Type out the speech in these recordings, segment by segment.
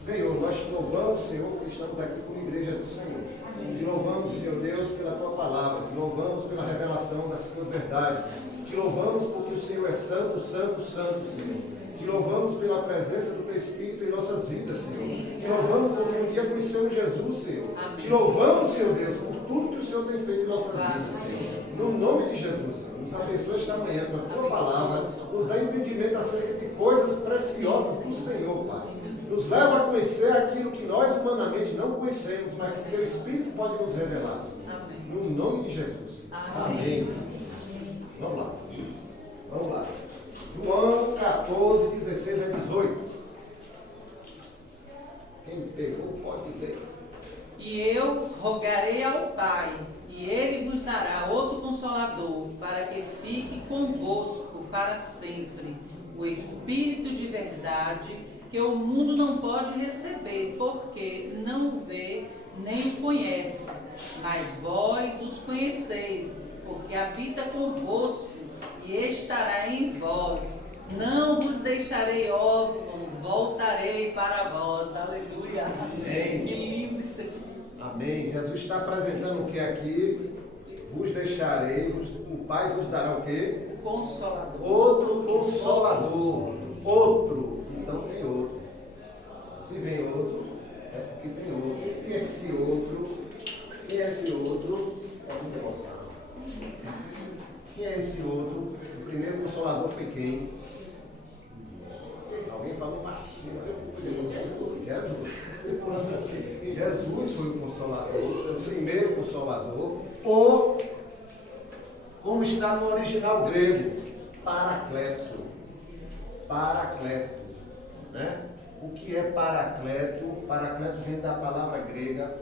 Senhor, nós te louvamos, Senhor, porque estamos aqui como igreja do Senhor. Te louvamos, Senhor Deus, pela tua palavra. Te louvamos pela revelação das tuas verdades. Te louvamos porque o Senhor é santo, santo, santo, Senhor. Te louvamos pela presença do teu Espírito em nossas vidas, Senhor. Te louvamos porque um dia conhecemos Jesus, Senhor. Te louvamos, Senhor Deus, por tudo que o Senhor tem feito em nossas vidas, Senhor. No nome de Jesus, Senhor. Nos abençoa esta manhã com a tua palavra. Nos dá entendimento acerca de coisas preciosas do Senhor, Pai. Nos leva a conhecer aquilo que nós humanamente não conhecemos, mas que teu Espírito pode nos revelar, Senhor. No nome de Jesus. Amém. Vamos lá. Vamos lá. João 14, 16 a 18. Quem pegou pode ler. E eu rogarei ao Pai, e Ele vos dará outro Consolador, para que fique convosco para sempre, o Espírito de verdade, que o mundo não pode receber, porque não o vê nem o conhece. Mas vós os conheceis, porque habita convosco e estará em vós. Não vos deixarei órfãos, voltarei para vós. Aleluia. Amém. Que lindo isso aqui. Amém. Jesus está apresentando o que aqui? Vos deixarei, o Pai vos dará o quê? O Consolador. Outro Consolador. Outro. Então tem outro. Se vem outro, é porque tem outro. E esse outro, é o devoção. Quem é esse outro? O primeiro Consolador foi quem? Alguém falou baixinho. Jesus foi o Consolador, o primeiro Consolador, ou, como está no original grego, Paracleto. Paracleto, né? O que é Paracleto? Paracleto vem da palavra grega,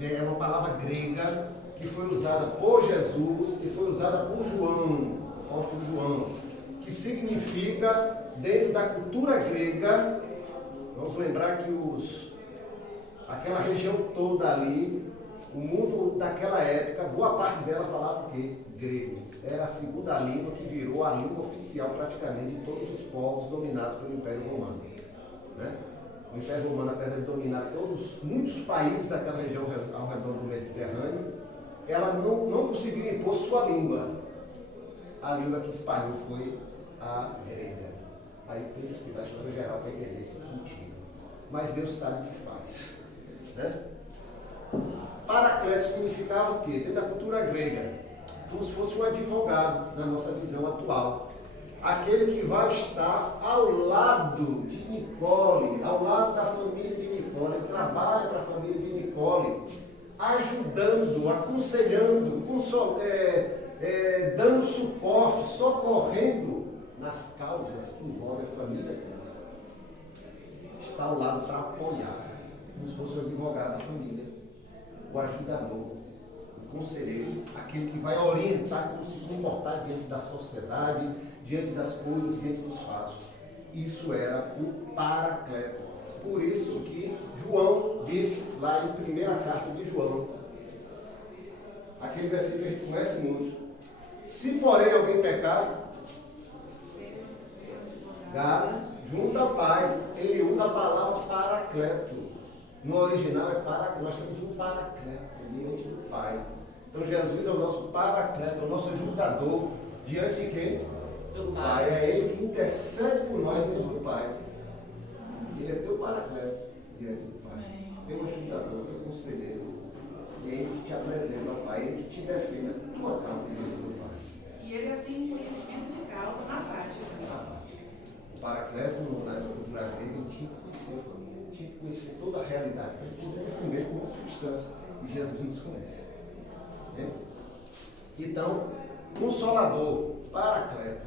é uma palavra grega que foi usada por Jesus e foi usada por João, o apóstolo João, que significa, dentro da cultura grega, vamos lembrar que aquela região toda ali, o mundo daquela época, boa parte dela falava o quê? Grego. Era a segunda língua que virou a língua oficial praticamente de todos os povos dominados pelo Império Romano. Né? O Império Romano, apesar de dominar muitos países daquela região ao redor do Mediterrâneo, ela não conseguiu impor sua língua. A língua que espalhou foi a grega. Aí tem que estudar a história geral para entender esse sentido. Mas Deus sabe o que faz. Né? Paracleto significava o quê? Dentro da cultura grega, como se fosse um advogado na nossa visão atual. Aquele que vai estar ao lado de Nicole, ao lado da família de Nicole, ele trabalha para a família de Nicole, ajudando, aconselhando, dando suporte, socorrendo nas causas que envolvem a família dela. Está ao lado para apoiar, como se fosse o advogado da família, o ajudador, o conselheiro, aquele que vai orientar como se comportar diante da sociedade, diante das coisas, diante dos fatos. Isso era o Paracleto. Por isso que João disse lá em primeira carta de João, aquele versículo que a gente conhece muito: se porém alguém pecar, junto ao Pai. Ele usa a palavra Paracleto. No original é Paracleto. Nós temos um Paracleto diante do Pai. Então Jesus é o nosso Paracleto, é o nosso ajudador diante de quem? Do Pai. É Ele que intercede por nós diante do Pai. Ele é teu Paracleto diante do Pai. Teu ajudador, teu conselheiro. E é Ele que te apresenta ao Pai, Ele que te defende a tua causa diante do Pai. E ele tem conhecimento de causa na prática. O Paracleto, na grega, ele tinha que conhecer a família, tinha que conhecer toda a realidade, para ele poder defender como substância. E Jesus nos conhece. Né? Então, Consolador, Paracleto.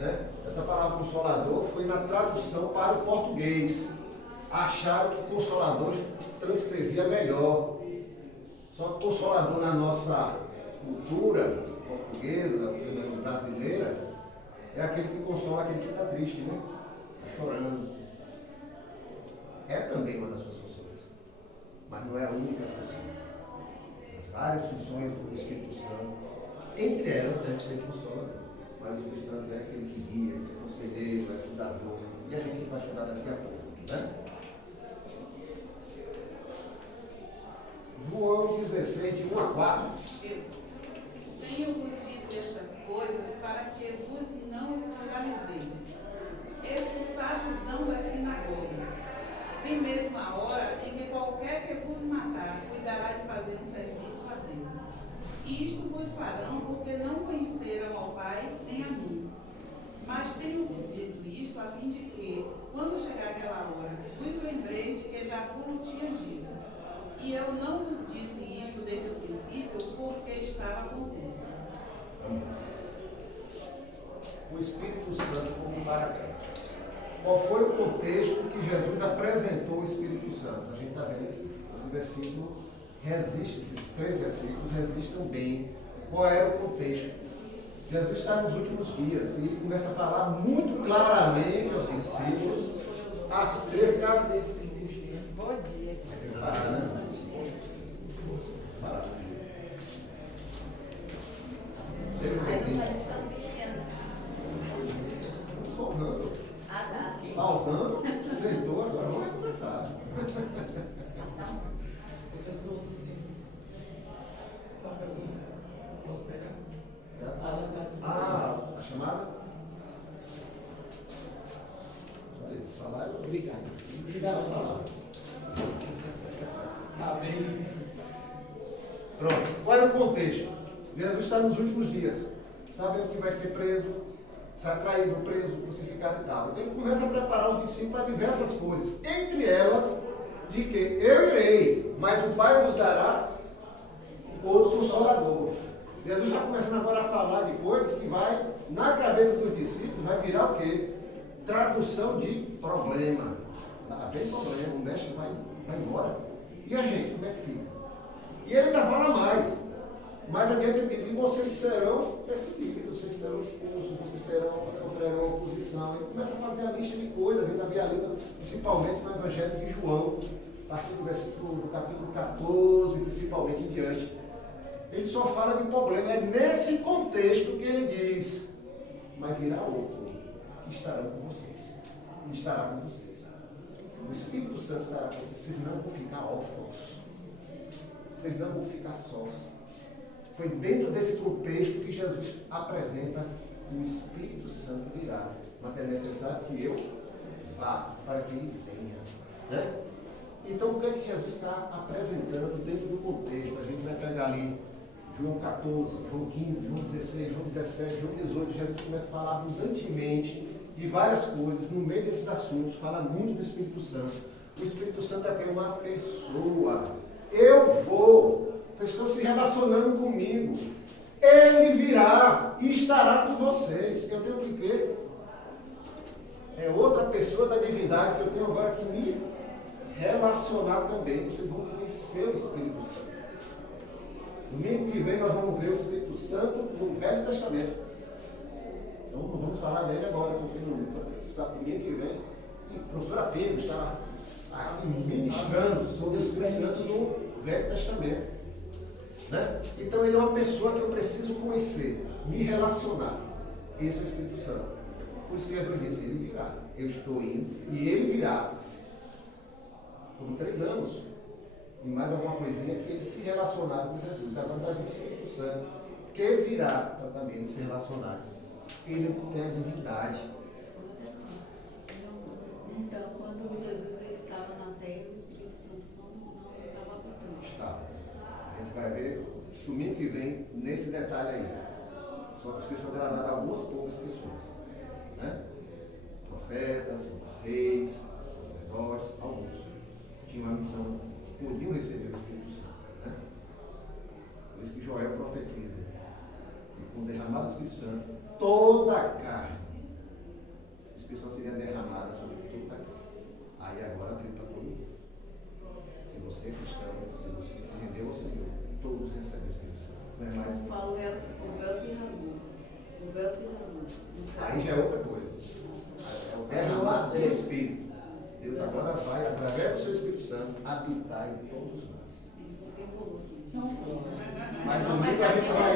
Né? Essa palavra Consolador foi na tradução para o português. Acharam que Consolador transcrevia melhor. Só que Consolador na nossa cultura portuguesa, brasileira, é aquele que consola aquele que está triste, né? Está chorando. É também uma das suas funções, mas não é a única função. As várias funções do Espírito Santo, entre elas deve ser consolador. Mas o Espírito Santo é aquele que guia, que é conselheiro, ajudador, e a gente vai estudar daqui a pouco, né? 16, de 1 a 4. Tenho-vos dito essas coisas para que vos não escandalizeis. Expulsar-vos-ão das sinagogas. Vem mesmo a hora em que qualquer que vos matar cuidará de fazer um serviço a Deus. E isto vos farão porque não conheceram ao Pai nem a mim. Mas tenho-vos dito isto a fim de que, quando chegar aquela hora, vos lembreis de que já vos tinha dito. E eu não vos disse isto desde o princípio porque estava convosco. O Espírito Santo como paracleto. Qual foi o contexto que Jesus apresentou o Espírito Santo? A gente está vendo aqui. Esse versículo resiste, esses 3 versículos resistem bem. Qual era o contexto? Jesus está nos últimos dias e ele começa a falar muito claramente aos discípulos acerca desse. Bom dia. Tem que parar, né? Parar. Sorrando, pausando, sentou, agora vamos começar. Professor, licença. Posso pegar? A chamada? Salário? Obrigado. Obrigado, salário. Amém. Pronto. Qual é o contexto? Jesus está nos últimos dias. Sabendo que vai ser preso, será traído, preso, crucificado e tal. Então ele começa a preparar os discípulos para diversas coisas. Entre elas, de que eu irei, mas o Pai vos dará outro Consolador. Jesus está começando agora a falar de coisas que vai, na cabeça dos discípulos, vai virar o quê? Tradução de problema. Ah, vem problema, o mestre vai embora. E a gente, como é que fica? E ele ainda fala mais. Mais adiante ele diz, e vocês serão perseguidos, vocês serão expulsos, vocês sofrerão oposição. Ele começa a fazer a lista de coisas, a gente havia lido principalmente no Evangelho de João, a partir do capítulo 14, principalmente em diante. Ele só fala de problema. É nesse contexto que ele diz, mas virá outro que estará com vocês. Ele estará com vocês. O Espírito Santo estará com vocês. Vocês não vão ficar órfãos. Vocês não vão ficar sós. Foi dentro desse contexto que Jesus apresenta o Espírito Santo virá. Mas é necessário que eu vá para que ele venha. Né? Então, o que é que Jesus está apresentando dentro do contexto? A gente vai pegar ali João 14, João 15, João 16, João 17, João 18. Jesus começa a falar abundantemente de várias coisas. No meio desses assuntos, fala muito do Espírito Santo. O Espírito Santo aqui é uma pessoa. Eu vou. Vocês estão se relacionando comigo. Ele virá e estará com vocês. Eu tenho que ver. É outra pessoa da divindade que eu tenho agora que me relacionar também. Vocês vão conhecer o Espírito Santo. Domingo que vem nós vamos ver o Espírito Santo no Velho Testamento. Então não vamos falar dele agora, porque no domingo que vem a professora Pedro está ministrando sobre o Espírito Santo no Velho Testamento. Né? Então ele é uma pessoa que eu preciso conhecer, me relacionar. Esse é o Espírito Santo. Por isso que Jesus disse, ele virá. Eu estou indo e ele virá. Foram 3 anos. E mais alguma coisinha que eles se relacionaram com Jesus. Agora vai vir o Espírito Santo, que virá para também se relacionar. Ele tem a divindade. Então, quando Jesus estava na terra, o Espírito Santo não estava habitando. Está. A gente vai ver domingo que vem nesse detalhe aí. Só que o Espírito Santo era dado a algumas poucas pessoas. Né? Profetas, reis, sacerdotes, alguns. Tinham uma missão, podiam receber o Espírito Santo. Né? Por isso que Joel profetiza que com o derramado do Espírito Santo, toda a carne, o Espírito Santo seria derramada sobre toda a carne. Aí agora abriu para todo mundo. Se você é cristão, se você se rendeu ao Senhor, todos recebem o Espírito Santo. Não é mais. Como fala, o véu se rasgou. O véu se rasgou. Aí já é outra coisa. É o derramar do Espírito. Deus agora vai, através do seu Espírito Santo, habitar em todos nós. Mas domingo a gente vai.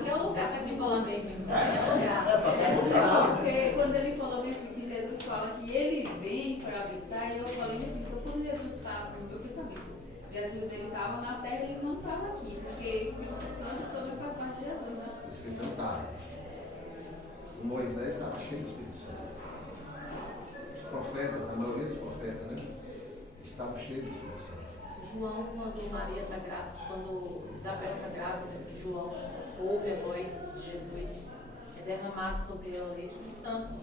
Aqui é o lugar para desenrolar mesmo. É para todo lugar. Porque quando ele falou isso, que Jesus fala que ele vem para habitar, e eu falei assim, então quando Jesus estava, eu quis saber, Jesus ele estava na terra, ele não estava aqui, porque o Espírito Santo também faz parte de Jesus, né? O Espírito Santo estava. O Moisés estava cheio do Espírito Santo. Os profetas, a maioria dos profetas, né? Estavam cheios do Espírito Santo. João, quando Maria está grávida, quando Isabel está grávida, João ouve a voz de Jesus, é derramado sobre ela o Espírito Santo.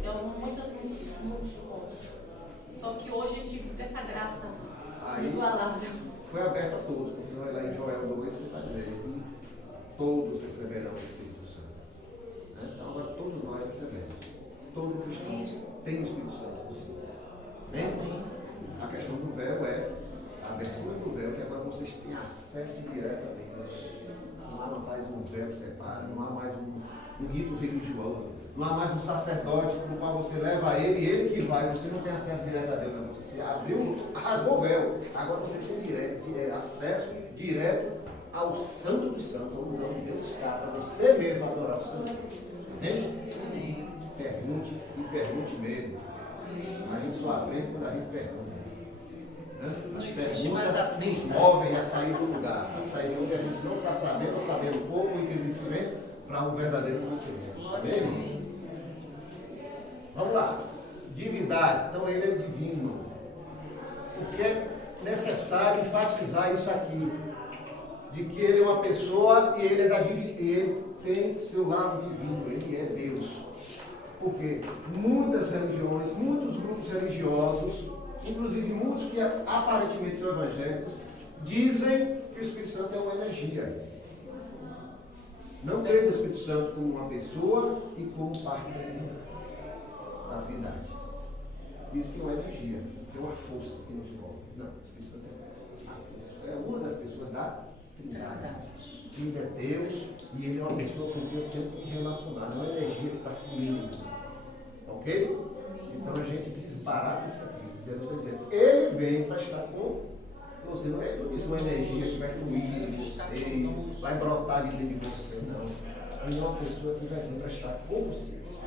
Então, muitos pontos. Só que hoje a gente vive essa graça inigualável. Foi aberto a todos, porque você vai lá em Joel 2, você vai ler, e todos receberão o Espírito Santo. Né? Então agora todos nós recebemos. Todo cristão tem o Espírito Santo consigo. Amém? A questão do véu é a abertura do véu, que agora vocês têm acesso direto a Deus. Não há mais um véu que separa, não há mais um rito religioso. Não há mais um sacerdote para o qual você leva ele e ele que vai. Você não tem acesso direto a Deus, não. Você abriu, rasgou o véu. Agora você tem acesso direto ao Santo dos Santos, ao lugar onde Deus está, para você mesmo adorar o Senhor. Amém? Pergunte e pergunte mesmo. A gente só aprende quando a gente pergunta. As perguntas nos movem a sair do lugar, a sair de onde a gente não está sabendo, ou sabendo pouco, ou entender diferente, para um verdadeiro conhecimento. Amém? Vamos lá. Divindade. Então ele é divino. Porque é necessário enfatizar isso aqui. De que ele é uma pessoa e ele é da ele tem seu lado divino. Ele é Deus. Porque muitas religiões, muitos grupos religiosos, inclusive muitos que aparentemente são evangélicos, dizem que o Espírito Santo é uma energia. Não creio no Espírito Santo como uma pessoa e como parte da Trindade. Diz que é uma energia, que é uma força que nos move. Não, o Espírito Santo é uma das pessoas da Trindade. Ele é Deus e ele é uma pessoa com quem eu tenho que me relacionar. Não é uma energia que está fluindo. Ok? Então a gente desbarata isso aqui. Jesus está dizendo, ele vem para estar com você. Não é uma energia que vai fluir de vocês, vai brotar de dentro de você, não. Ele é uma pessoa que vai vir para estar com vocês.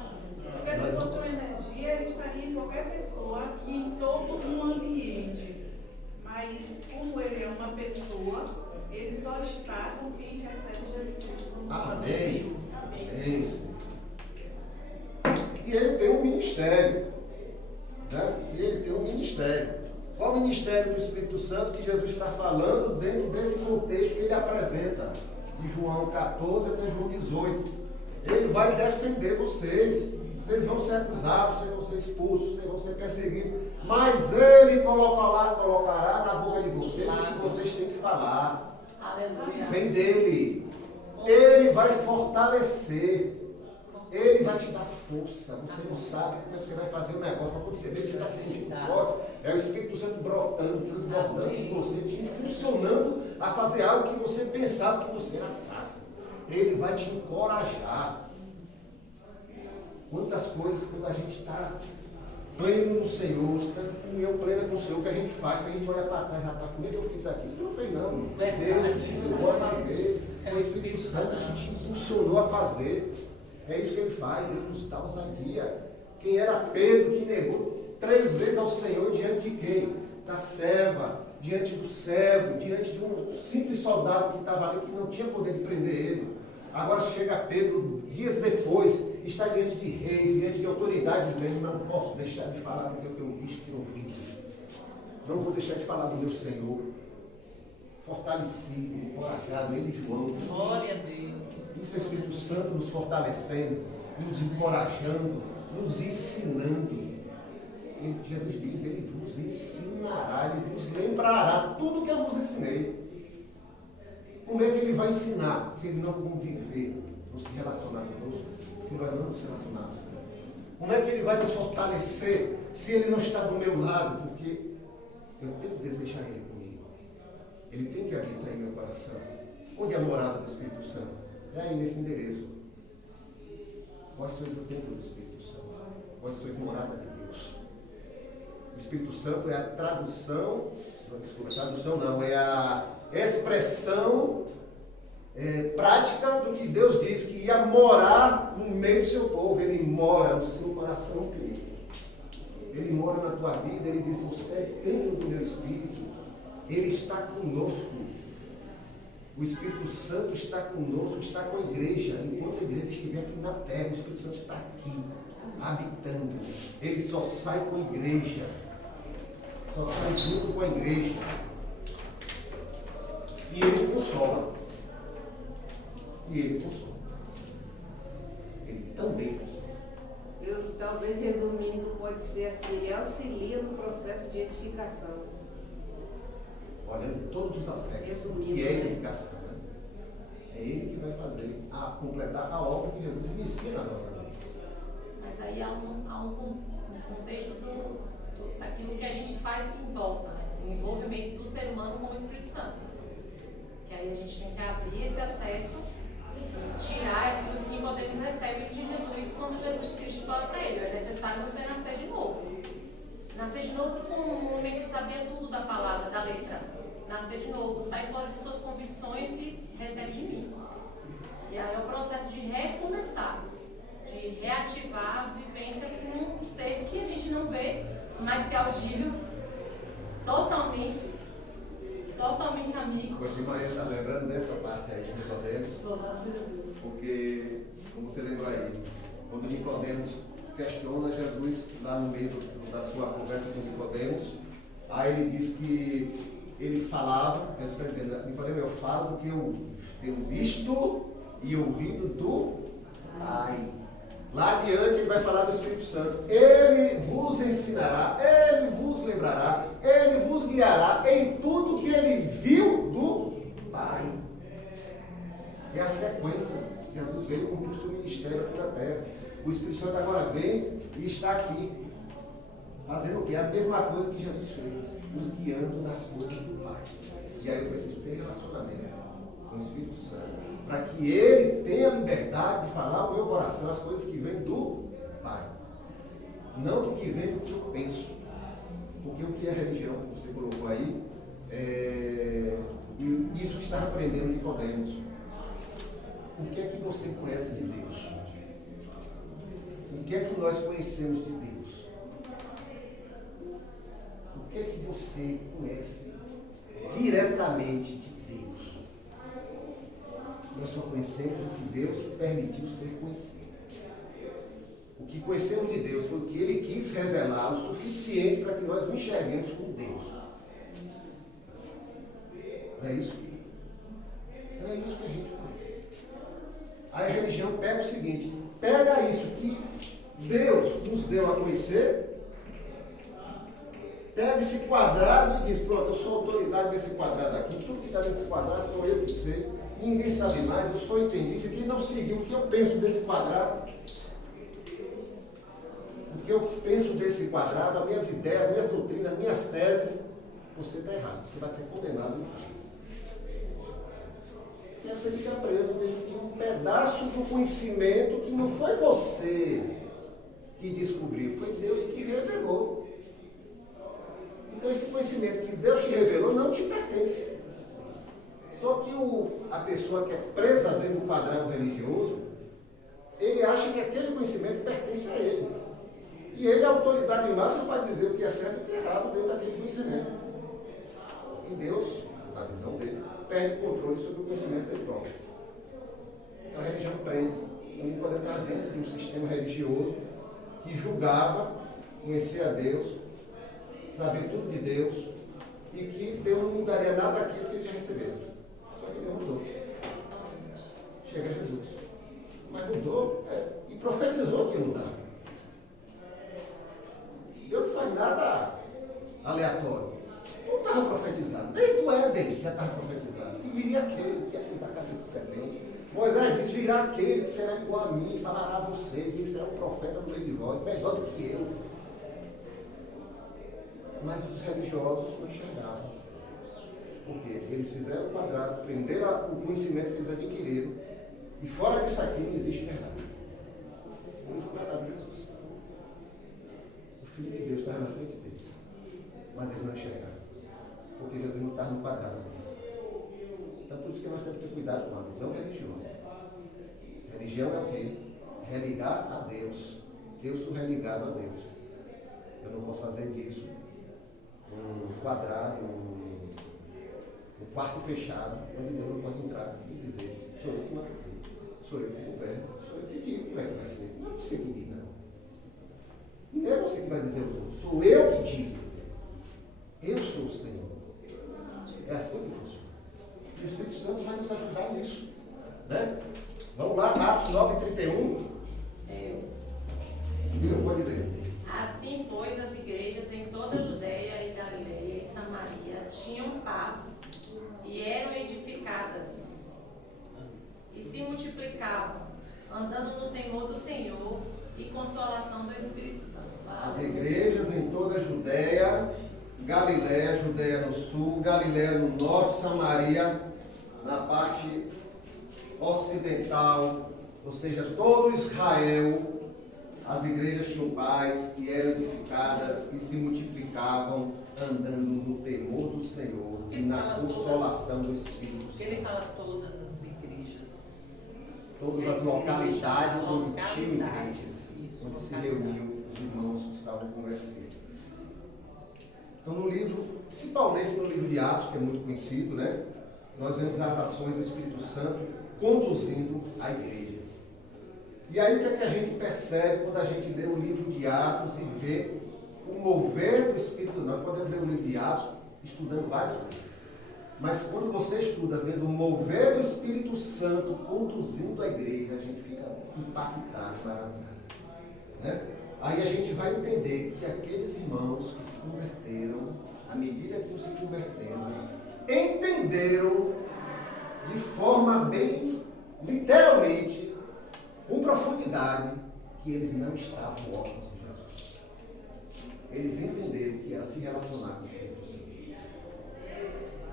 Porque se fosse uma energia, ele estaria em qualquer pessoa e em todo um ambiente. Mas como ele é uma pessoa, ele só está com quem recebe Jesus Cristo como Salvador. Amém. Isso. E ele tem um ministério. Né? E ele tem um ministério. Qual o ministério do Espírito Santo que Jesus está falando dentro desse contexto que ele apresenta? De João 14 até João 18. Ele vai defender vocês. Vocês vão ser acusados, vocês vão ser expulsos, vocês vão ser perseguidos. Mas ele colocará na boca de vocês o que vocês têm que falar. Aleluia. Vem dele. Ele vai fortalecer. Ele vai te dar força. Você não sabe como é que você vai fazer o negócio. Para você ver se você está se sentindo forte. É o Espírito Santo brotando, transbordando em você, te impulsionando a fazer algo que você pensava que você era fraco. Ele vai te encorajar. Quantas coisas quando a gente está pleno no Senhor, está em comunhão plena com o Senhor, que a gente faz, que a gente olha para trás, rapaz, como é que eu fiz aqui? Você não fez não, irmão. Deus te levou a fazer. Foi o Espírito Santo que te impulsionou a fazer. É isso que ele faz, ele nos dá ousadia. Quem era Pedro que negou 3 vezes ao Senhor diante de quem? Da serva, diante do servo, diante de um simples soldado que estava ali, que não tinha poder de prender ele. Agora chega Pedro, dias depois, está diante de reis, diante de autoridades, dizendo, não posso deixar de falar do que eu tenho visto e ouvido. Não vou deixar de falar do meu Senhor. Fortalecido, encorajado, ele e João. Glória a Deus. Isso é o Espírito Santo nos fortalecendo, nos encorajando, nos ensinando. Jesus diz, ele vos ensinará, ele vos lembrará tudo que eu vos ensinei. Como é que ele vai ensinar se ele não conviver, não se relacionar conosco, se nós não nos relacionarmos? Como é que ele vai nos fortalecer se ele não está do meu lado? Porque eu tenho que desejar ele comigo. Ele tem que habitar em meu coração. Onde é a morada do Espírito Santo? É aí nesse endereço. Vós sois o templo do Espírito Santo. Vós sois morada de Deus. O Espírito Santo é a tradução, é a expressão prática do que Deus diz, que ia morar no meio do seu povo. Ele mora no seu coração, querido. Ele mora na tua vida, ele diz, você é templo do meu Espírito. Ele está conosco. O Espírito Santo está conosco, está com a igreja. Enquanto a igreja estiver aqui na terra, o Espírito Santo está aqui, habitando. Ele só sai com a igreja. Só sai junto com a igreja. E ele consola. E ele consola. Ele também consola. Eu, talvez resumindo, pode ser assim, ele auxilia no processo de edificação. Olhando todos os aspectos, Resumindo, que é a né? edificação. Né? É ele que vai fazer, completar a obra que Jesus inicia na nossa vida. Mas aí há um contexto daquilo que a gente faz em volta, né? O envolvimento do ser humano com o Espírito Santo. Que aí a gente tem que abrir esse acesso, tirar aquilo que Nicodemos recebe de Jesus quando Jesus Cristo fala para ele: é necessário você nascer de novo. Nascer de novo com um homem que sabia tudo da palavra, da letra. Nascer de novo, sai fora de suas convicções e recebe de mim. E aí é o processo de recomeçar, de reativar a vivência com um ser que a gente não vê, mas que é audível, totalmente amigo. Porque Maria está lembrando dessa parte aí de Nicodemos, porque, como você lembra aí, quando Nicodemos questiona Jesus lá no meio da sua conversa com Nicodemos, aí ele diz que ele falava, Jesus está dizendo: Nicodemos, eu falo do que eu tenho visto e ouvido do Pai. Lá adiante ele vai falar do Espírito Santo. Ele vos ensinará, ele vos lembrará, ele vos guiará em tudo que ele viu do Pai. É a sequência. Jesus veio cumprir o seu ministério aqui na terra. O Espírito Santo agora vem e está aqui, fazendo o quê? A mesma coisa que Jesus fez, nos guiando nas coisas do Pai. E aí eu preciso ter relacionamento com o Espírito Santo, para que ele tenha liberdade de falar o meu coração as coisas que vêm do Pai, não do que vem do que eu penso. Porque o que é religião, como você colocou aí, e isso está aprendendo Nicodemos. O que é que você conhece de Deus? O que é que nós conhecemos de Deus? O que é que você conhece diretamente de Deus? Nós só conhecemos o que Deus permitiu ser conhecido. O que conhecemos de Deus foi o que Ele quis revelar o suficiente para que nós o enxerguemos como Deus. Não é isso? Então é isso que a gente conhece. Aí a religião pega o seguinte: pega isso que Deus nos deu a conhecer, pega esse quadrado e diz: pronto, eu sou autoridade nesse quadrado aqui, tudo que está nesse quadrado sou eu que sei, ninguém sabe mais, eu sou entendido. E não seguir o que eu penso desse quadrado, o que eu penso desse quadrado, as minhas ideias, as minhas doutrinas, as minhas teses, você está errado, você vai ser condenado no fim. E aí você fica preso dentro de um pedaço do conhecimento que não foi você que descobriu, foi Deus que revelou. Então esse conhecimento que Deus te revelou não te pertence. Só que a pessoa que é presa dentro do quadrado religioso, ele acha que aquele conhecimento pertence a ele. E ele, a autoridade máxima, vai dizer o que é certo e o que é errado dentro daquele conhecimento. E Deus, na visão dele, perde o controle sobre o conhecimento dele próprio. Então a religião prende. Também pode entrar dentro de um sistema religioso que julgava conhecer a Deus, saber tudo de Deus, e que Deus não mudaria nada daquilo que ele já recebeu. Só que Deus mudou. Chega Jesus. Mas mudou e profetizou que ia mudar. Deus não faz nada aleatório. Não estava profetizado. Desde o Éden já estava profetizado. Que viria aquele que ia pisar a cabeça de serpente. Moisés disse: virá aquele que será igual a mim, falará a vocês, e será um profeta no meio de vós, melhor do que eu. Mas os religiosos não enxergavam. Porque eles fizeram o quadrado, prenderam o conhecimento que eles adquiriram, e fora disso aqui não existe verdade. Por isso que mataram Jesus. O Filho de Deus estava na frente deles, mas eles não enxergaram, porque Jesus não estava no quadrado deles. Então por isso que nós temos que ter cuidado com a visão religiosa. Religião é o quê? Religar a Deus. Eu sou religado a Deus. Eu não posso fazer disso um quadrado, um quarto fechado, onde Deus não pode entrar e dizer, sou eu que mando aqui, sou eu que governo, sou eu que digo como é que vai ser. Não é você que diz, não. E não é você que vai dizer os outros, sou eu que digo. Eu sou o Senhor. É assim que funciona. E o Espírito Santo vai nos ajudar nisso. Né? Vamos lá, Atos 9:31. Eu pode ler. Assim, pois, as igrejas em toda a Judéia e Galileia e Samaria tinham paz e eram edificadas e se multiplicavam, andando no temor do Senhor e consolação do Espírito Santo. As igrejas em toda a Judéia, Galileia, Judéia no sul, Galileia no norte, Samaria na parte ocidental, ou seja, todo Israel. As igrejas tinham paz e eram edificadas e se multiplicavam, andando no temor do Senhor e na consolação do Espírito Porque ele Santo. fala todas as igrejas. Todas as localidades onde tinham igrejas, Localidades, isso, onde se localidades. reuniam os irmãos que estavam convertidos. Então, no livro, principalmente no livro de Atos, que é muito conhecido, né? Nós vemos as ações do Espírito Santo conduzindo a igreja. E aí o que é que a gente percebe quando a gente lê o livro de Atos e vê o mover do Espírito? Nós podemos ler o livro de Atos estudando várias coisas. Mas quando você estuda vendo o mover do Espírito Santo conduzindo a igreja, a gente fica impactado, maravilhado. Né? Aí a gente vai entender que aqueles irmãos que se converteram, à medida que iam se convertendo, entenderam de forma bem, literalmente, com profundidade, que eles não estavam órfãos de Jesus. Eles entenderam que era se relacionar com o Espírito Santo.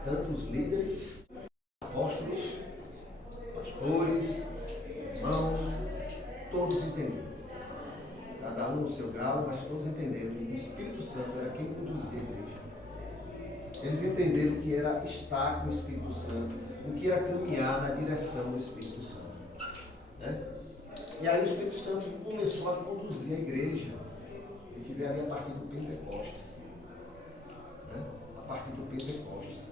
Tanto os líderes, apóstolos, pastores, irmãos, todos entenderam. Cada um no seu grau, mas todos entenderam que o Espírito Santo era quem conduzia a igreja. Eles entenderam que era estar com o Espírito Santo, o que era caminhar na direção do Espírito Santo. Né? E aí o Espírito Santo começou a conduzir a igreja. A gente vê ali a partir do Pentecostes. Né? A partir do Pentecostes.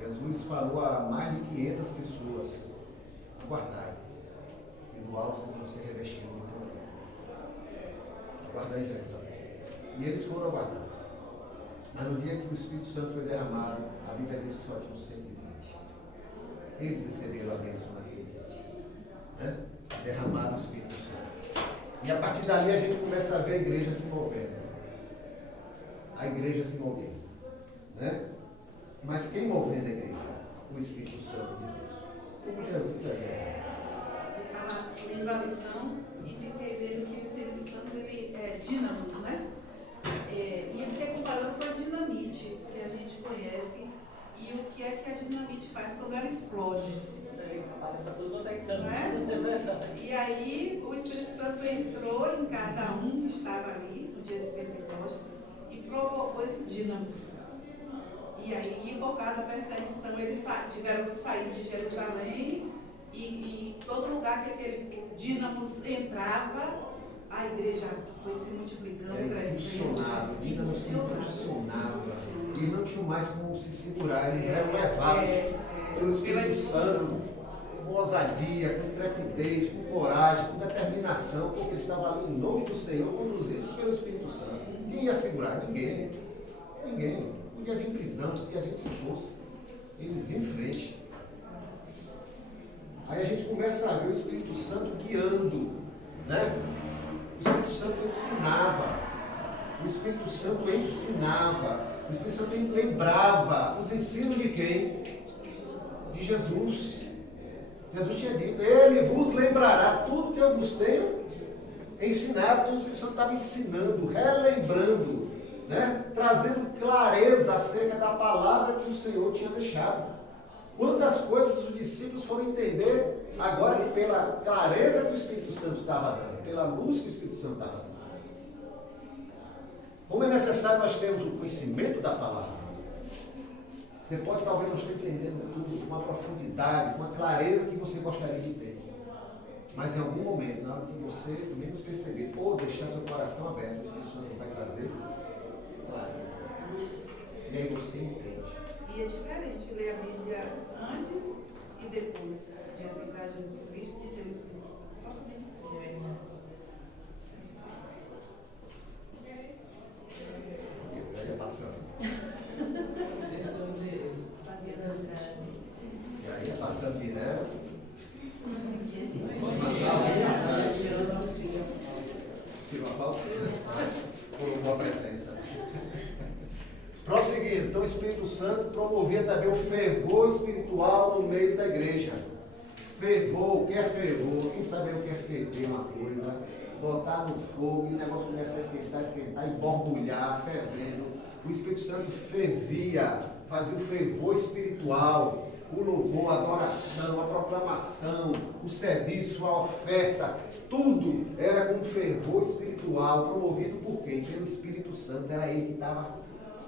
Jesus falou a mais de 500 pessoas: aguardai, e do alto vocês vão ser revestidos de poder. Aguardai em Jerusalém. E eles foram aguardar. Mas no dia que o Espírito Santo foi derramado, a Bíblia diz que só tinham 120. Eles receberam a bênção naquele dia. Né? Derramado o Espírito Santo. E a partir dali a gente começa a ver a igreja se movendo. A igreja se movendo. Né? Mas quem movendo a igreja? O Espírito Santo de Deus. Como Jesus já é. Eu estava lendo a lição e fiquei vendo que o Espírito Santo ele é dínamos, né? E eu fiquei comparando com a dinamite, que a gente conhece, e o que é que a dinamite faz quando ela explode. Né? E aí o Espírito Santo entrou em cada um que estava ali no dia de Pentecostes e provocou esse dínamos. E aí, por causa da perseguição, eles tiveram que sair de Jerusalém e todo lugar que aquele dínamos entrava, a igreja foi se multiplicando, crescendo. O dínamo se impulsionava. E não tinham mais como se segurar, eles eram levados pelo Espírito Santo, com ousadia, com intrepidez, com coragem, com determinação, porque eles estavam ali em nome do Senhor, conduzidos pelo Espírito Santo. Quem ia segurar? Ninguém. Ninguém. Podia vir prisão, podia vir se fosse. Eles iam em frente. Aí a gente começa a ver o Espírito Santo guiando, né? O Espírito Santo ensinava. O Espírito Santo ensinava. O Espírito Santo lembrava os ensinos de quem? De Jesus. Jesus tinha dito: Ele vos lembrará tudo que eu vos tenho ensinado. Então o Espírito Santo estava ensinando, relembrando, né? Trazendo clareza acerca da palavra que o Senhor tinha deixado. Quantas coisas os discípulos foram entender agora pela clareza que o Espírito Santo estava dando, pela luz que o Espírito Santo estava dando. Como é necessário nós termos o conhecimento da palavra. Você pode talvez não estar entendendo tudo com uma profundidade, com uma clareza que você gostaria de ter. Mas em algum momento, na hora que você menos perceber, ou deixar seu coração aberto, o Espírito Santo vai trazer clareza. E aí você entende. E é diferente ler a Bíblia antes e depois de aceitar Jesus Cristo e ter o Espírito Santo. Totalmente diferente. Eu já ia passando. Pessoa de Já ia passando direto. Tirou a pauta? Por boa presença. Prosseguindo, então o Espírito Santo promovia também o fervor espiritual no meio da igreja. Fervor, o que é fervor? Quem sabe o que é ferver uma coisa? Botar no fogo e o negócio começa a esquentar e borbulhar, fervendo. O Espírito Santo fervia, fazia o fervor espiritual, o louvor, a adoração, a proclamação, o serviço, a oferta, tudo era com fervor espiritual, promovido por quem? Pelo Espírito Santo, era ele que estava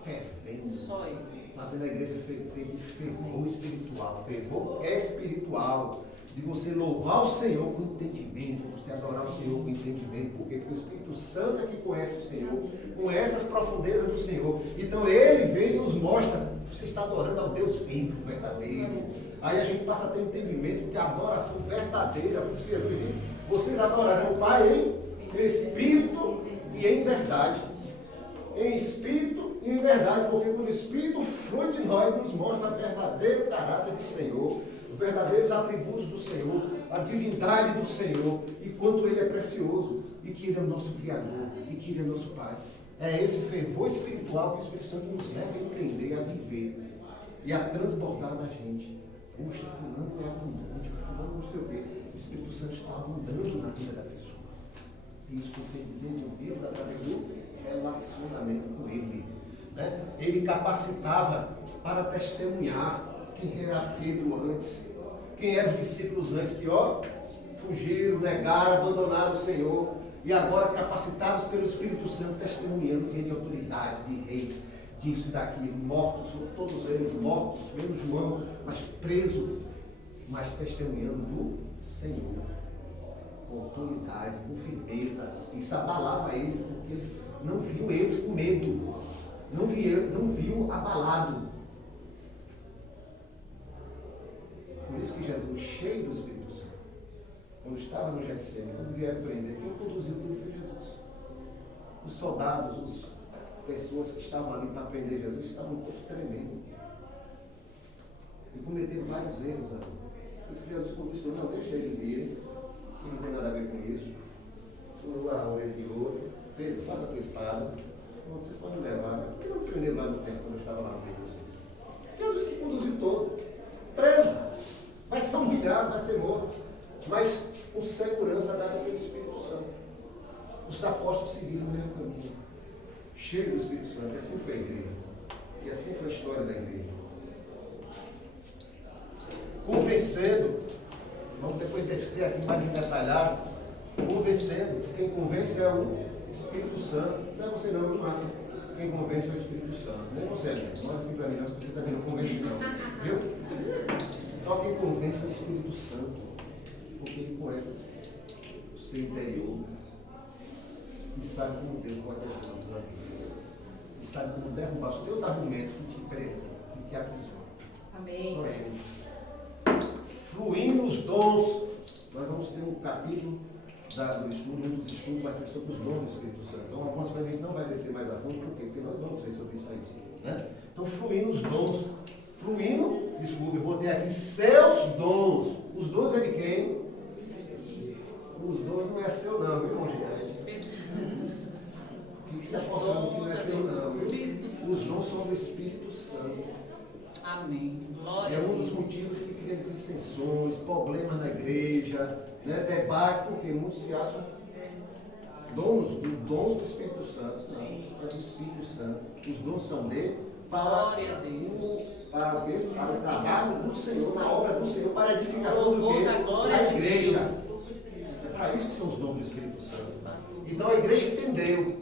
fervendo. Só ele. Fazendo a igreja ferver de fervor espiritual. Fervor espiritual. De você louvar o Senhor com entendimento, você adorar o Senhor com entendimento. Por quê? Porque o Espírito Santo é que conhece o Senhor, conhece as profundezas do Senhor. Então ele vem e nos mostra, você está adorando ao Deus vivo, verdadeiro. Aí a gente passa a ter um entendimento de adoração verdadeira. Por isso que Jesus disse, vocês adorarão o Pai em espírito e em verdade. Em espírito e em verdade, porque quando o Espírito flui de nós, nos mostra o verdadeiro caráter do Senhor, os verdadeiros atributos do Senhor, a divindade do Senhor, e quanto Ele é precioso, e que Ele é o nosso Criador, e que Ele é nosso Pai. É esse fervor espiritual que o Espírito Santo nos leva a entender, a viver, e a transbordar da gente. Puxa, fulano é abundante, fulano não sei o quê. O Espírito Santo está abundando na vida da pessoa. Isso tem que ser desenvolvido através do relacionamento com Ele. Né? Ele capacitava para testemunhar. Quem era Pedro antes? Quem eram os discípulos antes? Que fugiram, negaram, abandonaram o Senhor. E agora capacitados pelo Espírito Santo, testemunhando diante de autoridades, de reis, disso e daquilo, mortos, todos eles mortos, menos João, mas preso, mas testemunhando do Senhor. Com autoridade, com firmeza. Isso abalava eles, porque eles não viam eles com medo. Não viam abalado. Por isso que Jesus, cheio do Espírito Santo, quando estava no Getsemane, quando vieram prender, quem conduziu tudo foi Jesus. Os soldados, as pessoas que estavam ali para prender Jesus, estavam todos tremendo. E cometeram vários erros ali. Por isso que Jesus contestou, não, deixa eles irem, e não tem nada a ver com isso. Furou a orelha de ouro, Pedro, faz a tua espada, vocês podem levar. Por que não prenderam lá no tempo quando eu estava lá no meio de vocês? Jesus que conduziu todo, preso, vai ser humilhado, vai ser morto, mas com segurança dada pelo Espírito Santo. Os apóstolos seguiram o mesmo caminho, cheio do Espírito Santo. E assim foi a igreja, e assim foi a história da igreja. Convencendo, vamos depois descer aqui mais em detalhado, convencendo, quem convence é o Espírito Santo. Não é você não, Márcio. Quem convence é o Espírito Santo. Nem você, né? Não é assim para mim não, porque você também não convence não. Viu? Só quem convence é o Espírito Santo. Porque ele conhece o seu interior. E sabe como Deus pode ajudar na tua vida. E sabe como derrubar os teus argumentos que te prendem, que te aprisionam. Amém. Só ele. Fluindo os dons. Nós vamos ter um capítulo do estudo, um dos estudos vai ser sobre os dons do Espírito Santo. Então, algumas coisas a gente não vai descer mais a fundo, por quê? Porque nós vamos ver sobre isso aí. Né? Então, fluindo os dons. Fluindo, desculpe, eu vou ter aqui seus dons. Os dons é de quem? Os dons não é seu não, viu, irmão Gilberto? Fique se apostando que não é teu não, viu? Os dons são do Espírito Santo. Amém. Glória É um a dos Deus. motivos que cria dissensões, problemas na igreja, né, debates, porque muitos se acham dons do Espírito Santo. Não, é do Espírito Santo. Os dons são dele para Glória a Deus. para o quê? Para o trabalho do Senhor, na obra do Senhor, para a edificação do Louvor quê? da glória Da de igreja. Deus. É para isso que são os dons do Espírito Santo. Então a igreja entendeu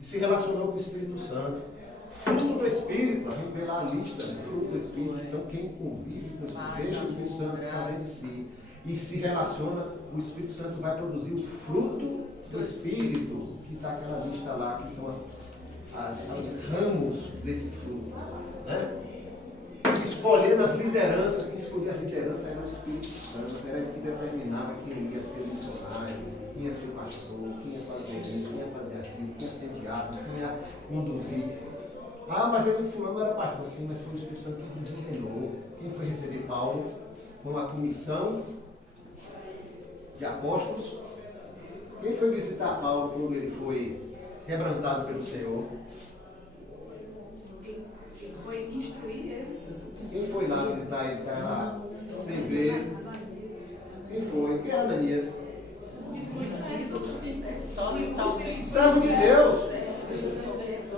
e se relacionou com o Espírito Santo. Fruto do Espírito, a gente vê lá a lista de fruto do Espírito. Então quem convive com o Espírito, deixa o Espírito Santo ficar dentro de si e se relaciona, o Espírito Santo vai produzir o fruto do Espírito, que está aquela lista lá, que são os ramos desse fruto. Né? escolhendo as lideranças. Quem escolhia as lideranças era o Espírito Santo, era ele que determinava quem ia ser missionário, quem ia ser pastor, quem ia fazer isso, quem ia fazer aquilo, quem ia ser diácono, quem ia conduzir. Ah, mas ele fulano era pastor, sim, mas foi o Espírito Santo que desempenhou. Quem foi receber Paulo com uma comissão de apóstolos? Quem foi visitar Paulo quando ele foi quebrantado pelo Senhor? Foi instruir ele. Quem foi lá visitar ele para lá sem ver? Quem foi? Quem era Ananias? Servo de Deus.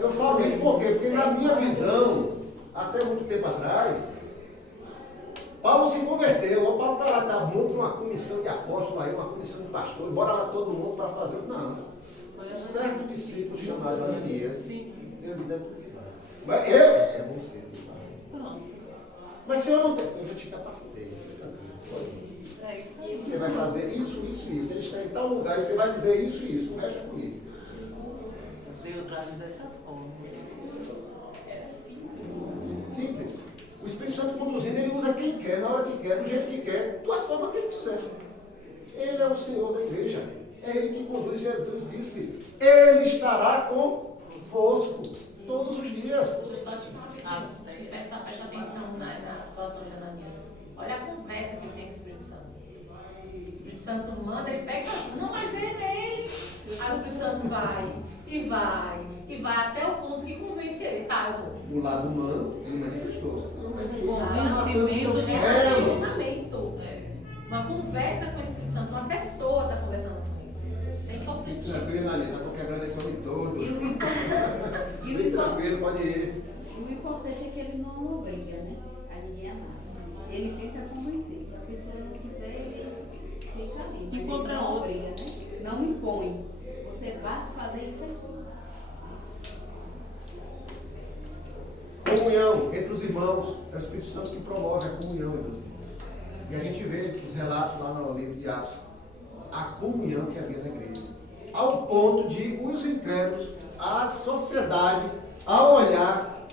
Eu falo isso por quê? Porque na minha visão, até muito tempo atrás, Paulo se converteu. O Paulo está lá, está monta uma comissão de apóstolos aí, uma comissão de pastores, bora lá todo mundo para fazer. Não. Um certo discípulo chamado Ananias. Eu disse, é tu que vai. Mas é você que vai. Mas se eu não tenho, eu já te capacitei. É isso aí. Você vai fazer isso, isso, isso. Ele está em tal lugar e você vai dizer isso e isso. O resto é comigo. Deus age dessa forma. É simples. Simples. O Espírito Santo conduzindo, ele usa quem quer, na hora que quer, do jeito que quer, da forma que ele quiser. Ele é o Senhor da igreja. É ele que conduz. Jesus disse: Ele estará convosco todos os dias. Deixa eu só te falar. Presta atenção na situação de Ananias. Olha a conversa que ele tem com o Espírito Santo. O Espírito Santo manda, ele pega, não, mas ele é ele. Aí o Espírito Santo vai, e vai, e vai até o ponto que convence ele. Tá, eu vou. O lado humano, ele manifestou-se. Convencimento de Relacionamento. Uma conversa com o Espírito Santo, uma pessoa está conversando com ele. Isso é importantíssimo. Tranquilo, Maria, estou quebrando esse homem todo. E Bem tranquilo, pode ir. o importante é que ele não obriga, né? A ninguém amar. Ele tenta convencer. Se a pessoa não quiser, ele fica ali. Mas ele não obriga, né? Não impõe. Você vai fazer isso aqui. Comunhão entre os irmãos. É o Espírito Santo que promove a comunhão entre os irmãos. E a gente vê os relatos lá no livro de Atos. A comunhão que havia na igreja. Ao ponto de os incrédulos, a sociedade, ao olhar,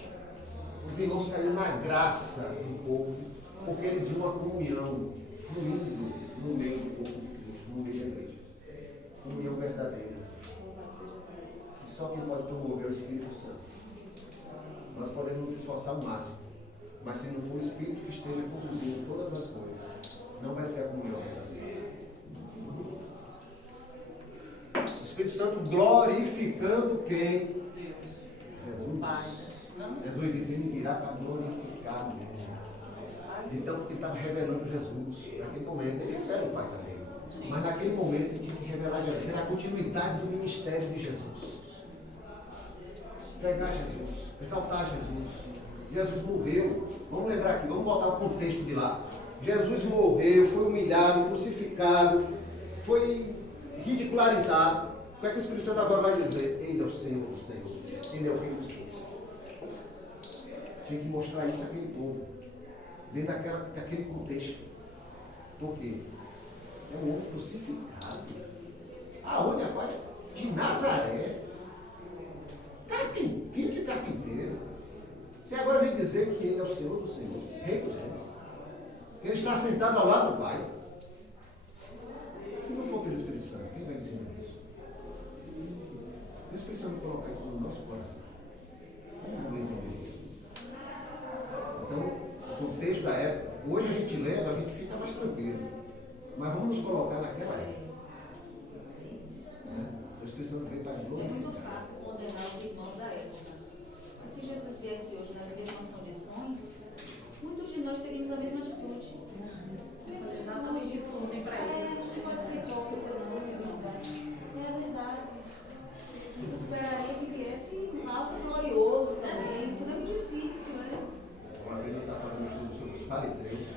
os irmãos caíram na graça do povo, porque eles viam a comunhão fluindo no meio do povo de Cristo, no meio da igreja. Comunhão verdadeira. Que só quem pode promover é o Espírito Santo. Nós podemos nos esforçar ao máximo, mas se não for o Espírito que esteja conduzindo todas as coisas, não vai ser a comunhão verdadeira. O Espírito Santo glorificando quem? Jesus. Pai. Jesus disse, ele virá para glorificar o mundo. Então, porque ele estava revelando Jesus. Naquele momento, ele revela o Pai também. Sim. Mas naquele momento, ele tinha que revelar Jesus. Era a continuidade do ministério de Jesus. Pregar Jesus. Exaltar Jesus. Jesus morreu. Vamos lembrar aqui, vamos voltar ao contexto de lá. Jesus morreu, foi humilhado, crucificado, foi ridicularizado. O que é que o Espírito Santo agora vai dizer? Ele é o Senhor dos Senhores. Ele é o Rei dos Reis. Tinha que mostrar isso àquele povo. Dentro daquele contexto. Por quê? É um homem crucificado. Aonde, rapaz? De Nazaré. Filho de carpinteiro. Você agora vem dizer que ele é o Senhor do Senhor, Rei dos Reis. Que ele está sentado ao lado do Pai. Se não for pelo Espírito Santo, quem vai entender isso? Se o Espírito Santo colocar isso no nosso coração, como não vai entender isso? Então, o contexto da época, hoje a gente leva, a gente fica mais tranquilo. Mas vamos nos colocar naquela época. O Espírito Santo veio para É glorificar. muito fácil condenar os irmãos da época. Mas se Jesus viesse hoje nas mesmas condições, muitos de nós teríamos a mesma atitude. Exatamente isso como tem para ele. Você pode ser hipócrita, não, irmãos. É verdade. A gente esperaria que viesse algo glorioso também. Tudo é muito difícil, né? Uma vez eu estava fazendo um estudo sobre os fariseus.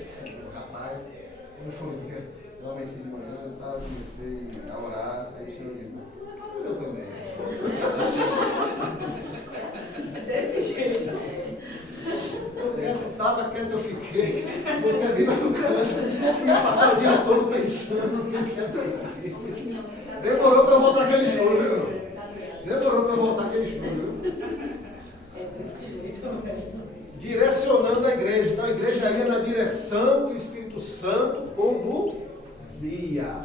Esse rapaz, quando foi um dia, eu amanheci de manhã, eu comecei a orar, aí o Senhor disse, mas tu é fariseu também. Desse jeito. Eu estava quieto, eu fiquei, botei ali no canto, fiz passar o dia todo pensando no que eu tinha feito. Demorou para eu voltar aquele estudo, viu? Demorou para eu voltar aquele estudo, viu? direcionando a igreja. Então a igreja ia na direção que o Espírito Santo conduzia.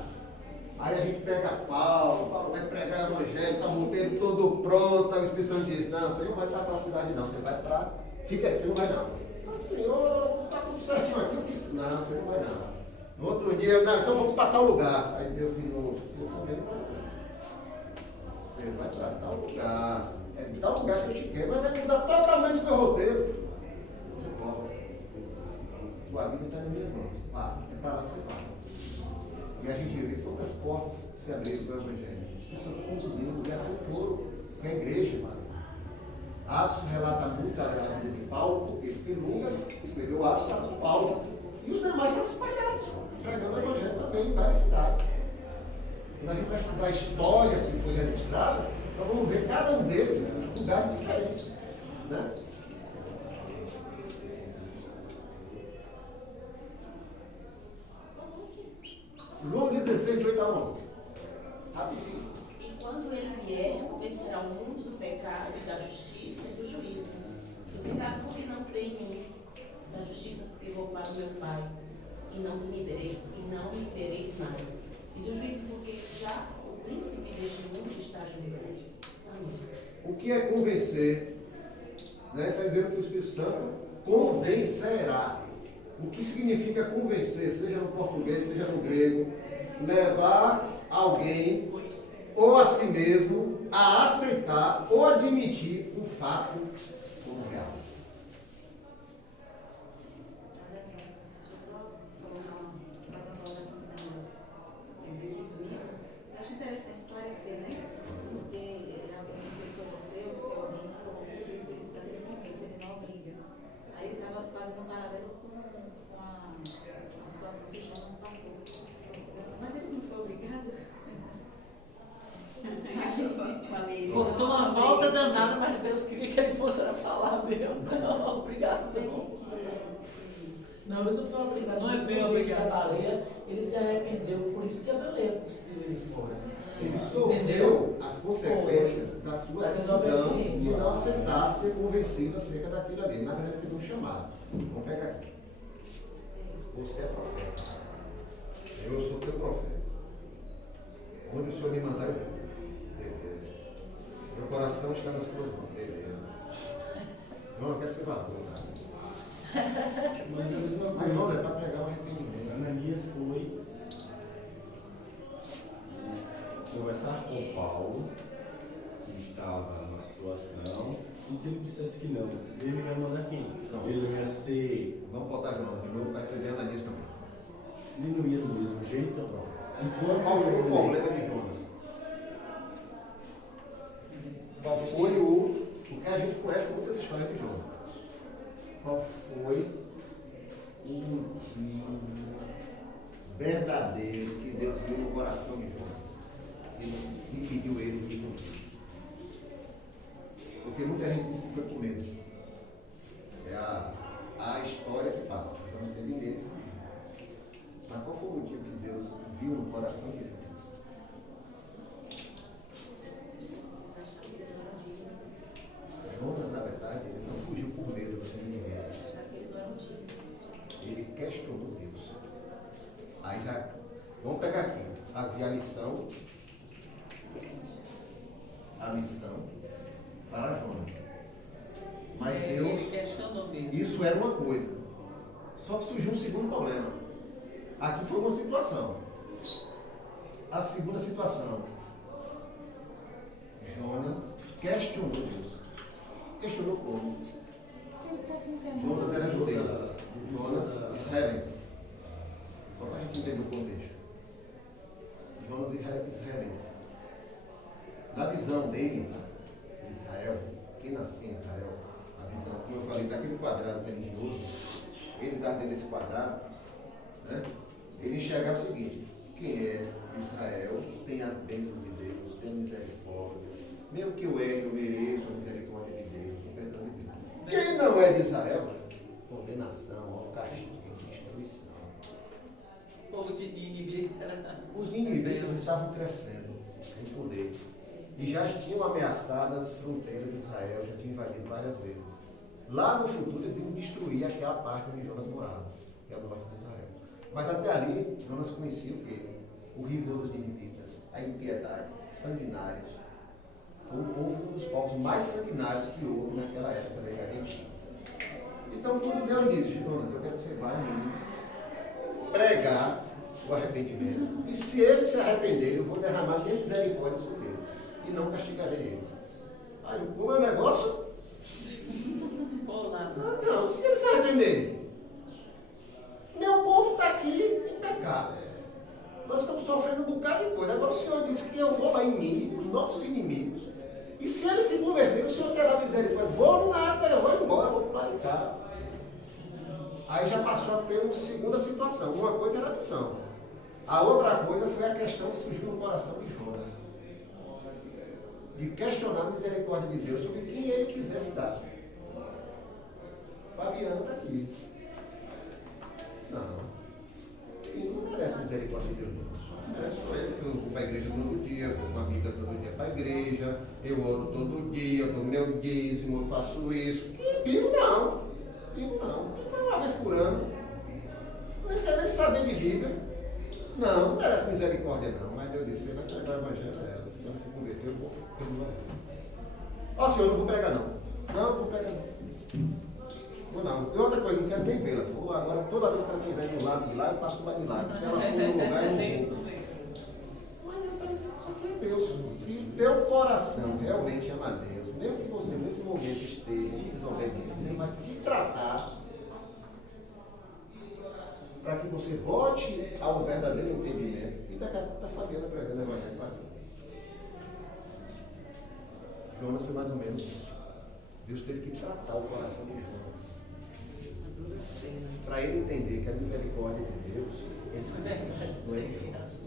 Aí a gente pega Paulo vai pregar o evangelho, está o roteiro todo pronto, aí o Espírito Santo diz, não, você não vai para a cidade não, você vai para... Fica aí, você não vai não. Mas Senhor, está tudo certinho aqui, eu fiz... Não, você não vai não. No outro dia, não, então vamos para tal lugar. Aí Deus de novo, você vai para tal lugar. É de tal lugar que eu te quero, mas vai mudar totalmente o meu roteiro. Não pode. Tua vida está nas minhas mãos. Vá, é para lá que você vai. E a gente vê quantas portas se abriram para o Evangelho. As pessoas conduzindo, e assim foram com a igreja. Atos relata muito a vida de Paulo, porque Lucas escreveu Atos para Paulo. E os demais foram espalhados, pregando o Evangelho também em várias cidades. Quando a gente vai estudar a história que foi registrada, nós vamos ver cada um deles em lugares diferentes. Né? João 16, de 8 a 11. Rapidinho. E quando ele vier, convencerá o mundo do pecado, da justiça e do juízo. Do pecado porque não crê em mim, da justiça porque vou para o meu Pai, e não me vereis mais. E do juízo porque já o príncipe deste mundo está julgando. Amém. O que é convencer? Está dizendo que o Espírito Santo convencerá. O que significa convencer, seja no português, seja no grego, levar alguém, ou a si mesmo, a aceitar ou admitir um fato como real. Eu acho interessante esclarecer, né? Porque eu não sei se foi você ou se foi alguém que colocou que o Espírito Santo ele convence, ele não obriga. Aí ele estava fazendo um paralelo com a situação que Jonas passou. Mas ele não foi obrigado? Falei, Cortou uma volta danada, mas Deus queria que ele fosse a palavra mesmo. Não, obrigação. Não, ele não foi obrigado. Não é bem Quando ele obrigação. da baleia, ele se arrependeu, por isso que a baleia cuspiu ele fora. Ele sofreu as consequências da sua decisão de não aceitar ser convencido acerca daquilo ali. Na verdade, foi um chamado. Vamos pegar aqui. Você é profeta. Eu sou teu profeta. Onde o Senhor me mandar, eu vou. Beleza. Meu coração está nas tuas mãos. Beleza. Não, eu quero que você vá. Mas a mesma Mas não, é para pregar o arrependimento. Ananias foi conversar com Paulo, que estava numa situação, e se ele dissesse que não, ele ia mandar quem? Não. Ele não ia ser. Vamos botar Jonas de novo, vai entender Ananias também. Ele não ia do mesmo jeito, não. Qual foi o problema de Jonas? Qual foi o que a gente conhece muitas histórias de Jonas? Qual foi o motivo verdadeiro que Deus viu no coração de Jonas e pediu ele de cumprir? Porque muita gente diz que foi por medo. É a história que passa. Eu não entendi nele. Mas qual foi o motivo que Deus viu no coração de Jonas? Jonas, na verdade, ele não fugiu por medo dos inimigos. Ele questionou Deus. Aí já, vamos pegar aqui. Havia a missão para Jonas. Mas Deus, Ele questionou mesmo. isso era uma coisa. Só que surgiu um segundo problema. Aqui foi uma situação. A segunda situação. Jonas questionou Deus. Questionou como? Jonas era judeu. Jonas israelense. Só para a gente entender o contexto. Jonas israelense. Na visão deles, de Israel, quem nascia em Israel, a visão, como eu falei, daquele quadrado religioso, ele está dentro desse quadrado, né? Ele enxergava o seguinte: quem é Israel tem as bênçãos de Deus, tem a misericórdia. Mesmo que eu erre, eu mereço a misericórdia de Deus, o perdão de Deus. Quem não é de Israel, condenação, ao castigo, destruição. O povo de Nínive. Os ninivitas estavam crescendo em poder e já tinham ameaçado as fronteiras de Israel, já tinham invadido várias vezes. Lá no futuro eles iam destruir aquela parte onde Jonas morava, que é o norte de Israel. Mas até ali, Jonas conhecia o quê? O rigor dos ninivitas, a impiedade, sanguinários. Foi um dos povos mais sanguinários que houve naquela época da Guerra Antiga. Então, quando Deus diz, Jonas, eu quero que você vá em mim pregar o arrependimento. E se eles se arrependerem, eu vou derramar minha misericórdia sobre eles. E não castigarei eles. Aí, o meu negócio? Não, se eles se arrependerem. Meu povo está aqui em pecado. Nós estamos sofrendo um bocado de coisa. Agora o Senhor disse que eu vou lá em mim, os nossos inimigos. E se eles se converterem, o Senhor terá misericórdia. Vou nada, eu vou embora, vou pular de cá. Aí já passou a ter uma segunda situação. Uma coisa era a missão. A outra coisa foi a questão que surgiu no coração de Jonas. De questionar a misericórdia de Deus sobre quem ele quisesse dar. Fabiano está aqui. Não. Ele não merece a misericórdia de Deus. Merece só ele. Eu vou para a igreja todo dia, eu vou com a vida todo dia para a igreja, eu oro todo dia, eu dou meu dízimo, eu faço isso. Piro não. Piro não. Uma vez por ano. Não quer nem saber de Bíblia. Não merece misericórdia não. Mas Deus disse, ele vai pregar o evangelho a ela. Se ela se converter, eu vou perdoar ela. Ó Senhor, eu não vou pregar não. Não vou pregar não. Não. E outra coisa, não quero nem vê-la. Agora, toda vez que ela estiver no lado de lá, eu passo para de lá. Se ela for no lugar, eu não vou. Mas isso aqui é Deus. Se teu coração realmente ama a Deus, mesmo que você nesse momento esteja em desobediência, Ele vai te tratar para que você volte ao verdadeiro entendimento. E daqui a pouco está Fabiana pregando o evangelho para mim. Jonas foi mais ou menos isso. Deus teve que tratar o coração de Jonas. Para ele entender que a misericórdia de Deus não é de Jonas.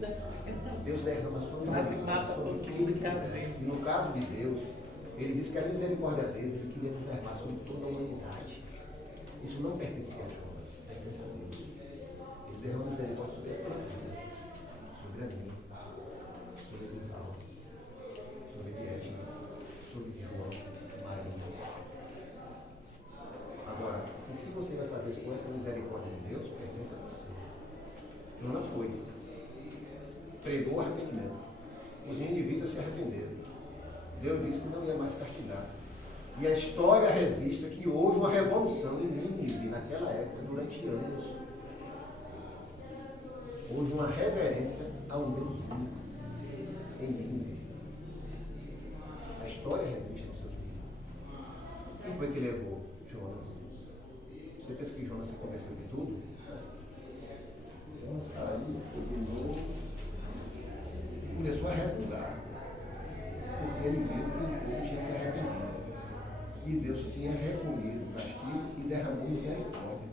Deus derrama a sua misericórdia sobre quem ele quiser. E no caso de Deus, ele disse que a misericórdia dele, ele queria derramar sobre toda a humanidade. Isso não pertencia a Jonas, pertence a Deus. Ele derrama misericórdia sobre a tua vida, sobre a minha, sobre a Nival, sobre a Edna, sobre João, Maria. Agora, o que você vai fazer com essa misericórdia de Deus pertence a você. Jonas foi, pregou o arrependimento. Os ninivitas se arrependeram. Deus disse que não ia mais castigar. E a história registra que houve uma revolução em Nínive naquela época, durante anos. Houve uma reverência a um Deus único em Nínive. A história registra nos seus livros. Quem foi que levou Jonas? Você pensa que Jonas se convenceu de tudo? Jonas saiu, foi de novo e começou a resmungar. Porque ele viu que o povo tinha se arrependido. E Deus tinha recolhido o castigo e derramou misericórdia.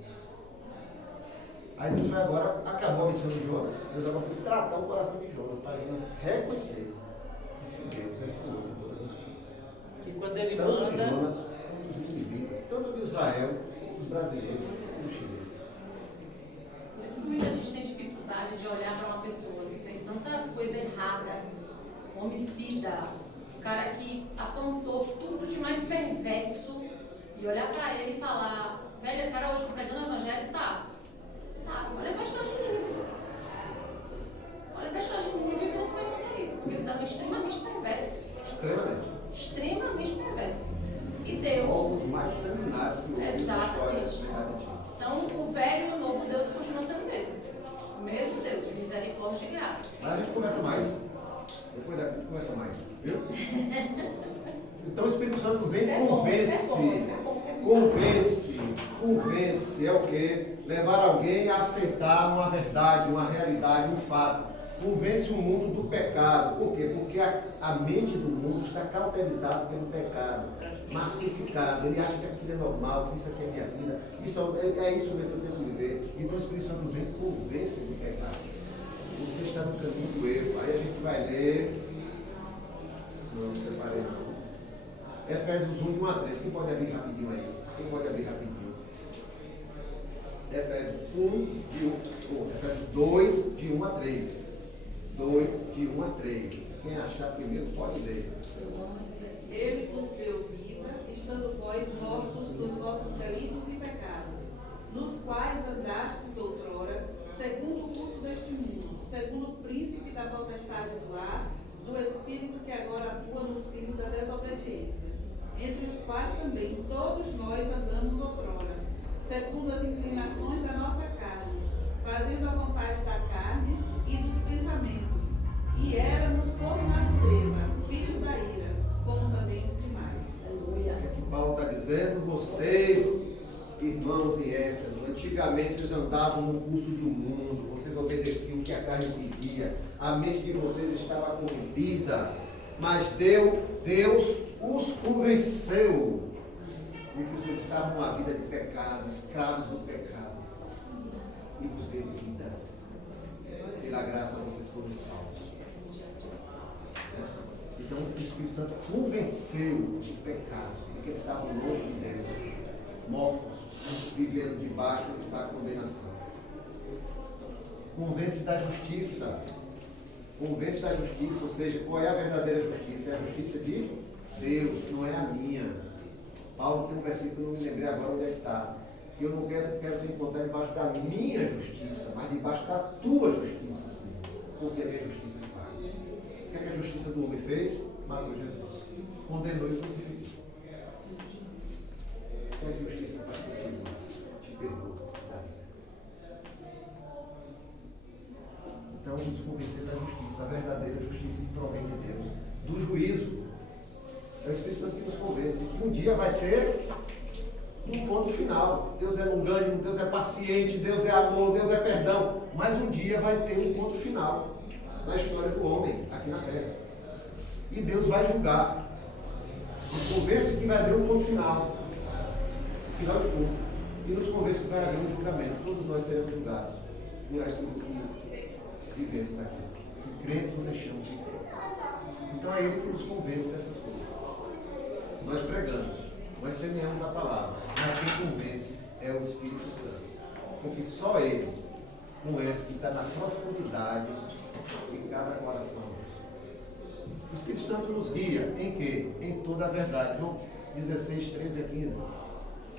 Aí Deus foi agora, acabou a missão de Jonas, Deus agora foi tratar o coração de Jonas, para Jonas reconhecer que Deus é Senhor de todas as coisas. Que quando ele Tanto manda... de Jonas, quanto dos ninivitas, tanto de Israel, quanto dos brasileiros, quanto dos chineses. Por isso que muita gente tem dificuldade de olhar para uma pessoa que fez tanta coisa errada, homicida, um cara que aprontou tudo de mais perverso, e olhar para ele e falar, velho, o cara hoje está pregando o evangelho, tá, olha para a história de Nínive. Olha para a história de Nínive que eles pegam para isso, porque eles eram extremamente perversos. Extremamente perversos. E Deus... Os mais sanguinários que eu Exatamente. Então, o velho e o novo Deus continua sendo o mesmo. O mesmo Deus, misericórdia e graça. Mas a gente conversa mais. Depois daqui a gente conversa mais. Viu? Então o Espírito Santo vem e convence. Convence é o quê? Levar alguém a aceitar uma verdade, uma realidade, um fato. Convence o mundo do pecado. Por quê? Porque a mente do mundo está cauterizada pelo pecado, massificado. Ele acha que aquilo é normal, que isso aqui é minha vida. Isso é isso mesmo que eu tenho que viver. Então o Espírito Santo vem e convence do pecado. Você está no caminho do erro. Aí a gente vai ler. Não separei não. Efésios 1, de 1 a 3. Quem pode abrir rapidinho aí? Quem pode abrir rapidinho? Efésios 2, de 1 a 3. 2, de 1 a 3. Quem achar primeiro pode ler. Ele, por teu vida, estando vós mortos nos vossos delitos e pecados, nos quais andastes outrora, segundo o curso deste mundo, segundo o príncipe da potestade do ar, do espírito que agora atua nos filhos da desobediência, entre os quais também todos nós andamos outrora, segundo as inclinações da nossa carne, fazendo a vontade da carne e dos pensamentos, e éramos por natureza filhos da ira, como também os demais. O que é que Paulo está dizendo? Vocês, irmãos em Éfeso, antigamente vocês andavam no curso do mundo, vocês obedeciam o que a carne pedia, a mente de vocês estava corrompida, mas Deus os convenceu de que vocês estavam numa vida de pecado, escravos do pecado, e vos deu vida. Pela graça vocês foram salvos. Então o Espírito Santo convenceu do pecado, de que eles estavam longe de Deus, mortos, vivendo debaixo da condenação. Convence da justiça. Convence da justiça, ou seja, qual é a verdadeira justiça? É a justiça de Deus, não é a minha. Paulo tem um versículo, não me lembrei agora onde é que está. Que eu não quero ser encontrado debaixo da minha justiça, mas debaixo da tua justiça, Senhor. Porque a minha justiça é paga. O que é que a justiça do homem fez? Matou Jesus. Condenou e crucificou. O que é que a justiça faz contigo? Te perdoa. Então, nos convencer da justiça, a verdadeira justiça que provém de Deus, do juízo. É o Espírito Santo que nos convence de que um dia vai ter um ponto final. Deus é longânimo, Deus é paciente, Deus é amor, Deus é perdão. Mas um dia vai ter um ponto final na história do homem aqui na terra. E Deus vai julgar. Nos convence que vai haver um ponto final. O final de tudo. E nos convence que vai haver um julgamento. Todos nós seremos julgados por aquilo que vivemos aqui. Que cremos ou deixamos de crer. Então é Ele que nos convence dessas coisas. Nós pregamos, nós semeamos a palavra, mas quem convence é o Espírito Santo. Porque só Ele conhece o que está na profundidade de cada coração. O Espírito Santo nos guia em quê? Em toda a verdade. João 16, 13 a 15.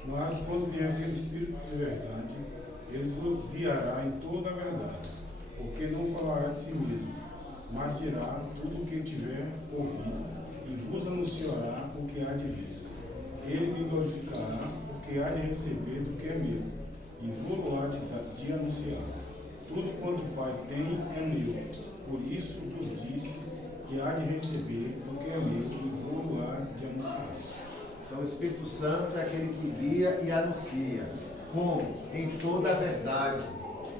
Mas quando vier aquele Espírito de verdade, ele vos guiará em toda a verdade, porque não falará de si mesmo, mas dirá tudo o que tiver ouvido, e vos anunciará o que há de vir. Ele me glorificará, porque há de receber do que é meu, e vou há de anunciar. Tudo quanto o Pai tem é meu, por isso vos disse que há de receber do que é meu, e vou há de anunciar. Então o Espírito Santo é aquele que guia e anuncia. Como? Em toda a verdade.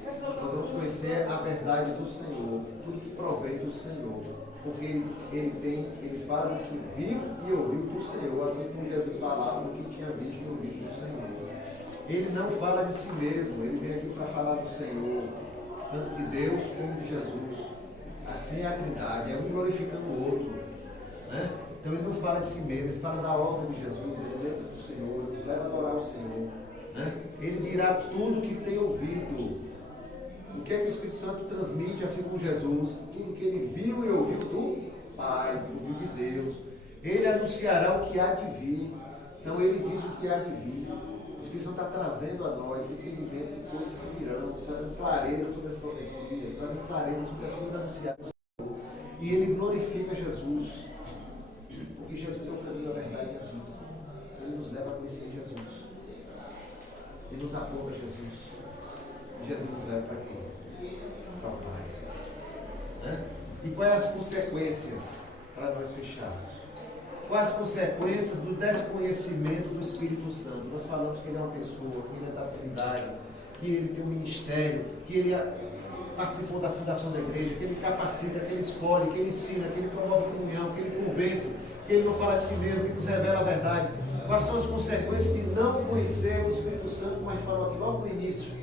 Nós vamos conhecer a verdade do Senhor, tudo que provém do Senhor. Porque ele fala do que viu e ouviu do Senhor, assim como Jesus falava do que tinha visto e ouvido do Senhor. Ele não fala de si mesmo, ele vem aqui para falar do Senhor, tanto de Deus como de Jesus. Assim é a Trindade, é um glorificando o outro. Né? Então ele não fala de si mesmo, ele fala da obra de Jesus, ele lembra do Senhor, ele nos leva a adorar o Senhor. Né? Ele dirá tudo que tem ouvido. O que é que o Espírito Santo transmite assim com Jesus? Tudo que ele viu e ouviu do Pai, ouviu de Deus. Ele anunciará o que há de vir. Então ele diz o que há de vir. O Espírito Santo está trazendo a nós entendimento de coisas que virão, trazendo clareza sobre as profecias, trazendo clareza sobre as coisas anunciadas do Senhor. E ele glorifica Jesus. Porque Jesus é o caminho, a verdade e a vida. Ele nos leva a conhecer Jesus. Ele nos aponta Jesus. Jesus nos leva para quê? Para o Pai. Né? E quais as consequências para nós fecharmos? Quais as consequências do desconhecimento do Espírito Santo? Nós falamos que ele é uma pessoa, que ele é da Trindade, que ele tem um ministério, que ele participou da fundação da igreja, que ele capacita, que ele escolhe, que ele ensina, que ele promove comunhão, que ele convence, que ele não fala de si mesmo, que nos revela a verdade. Quais são as consequências de não conhecer o Espírito Santo, como a gente falou aqui logo no início?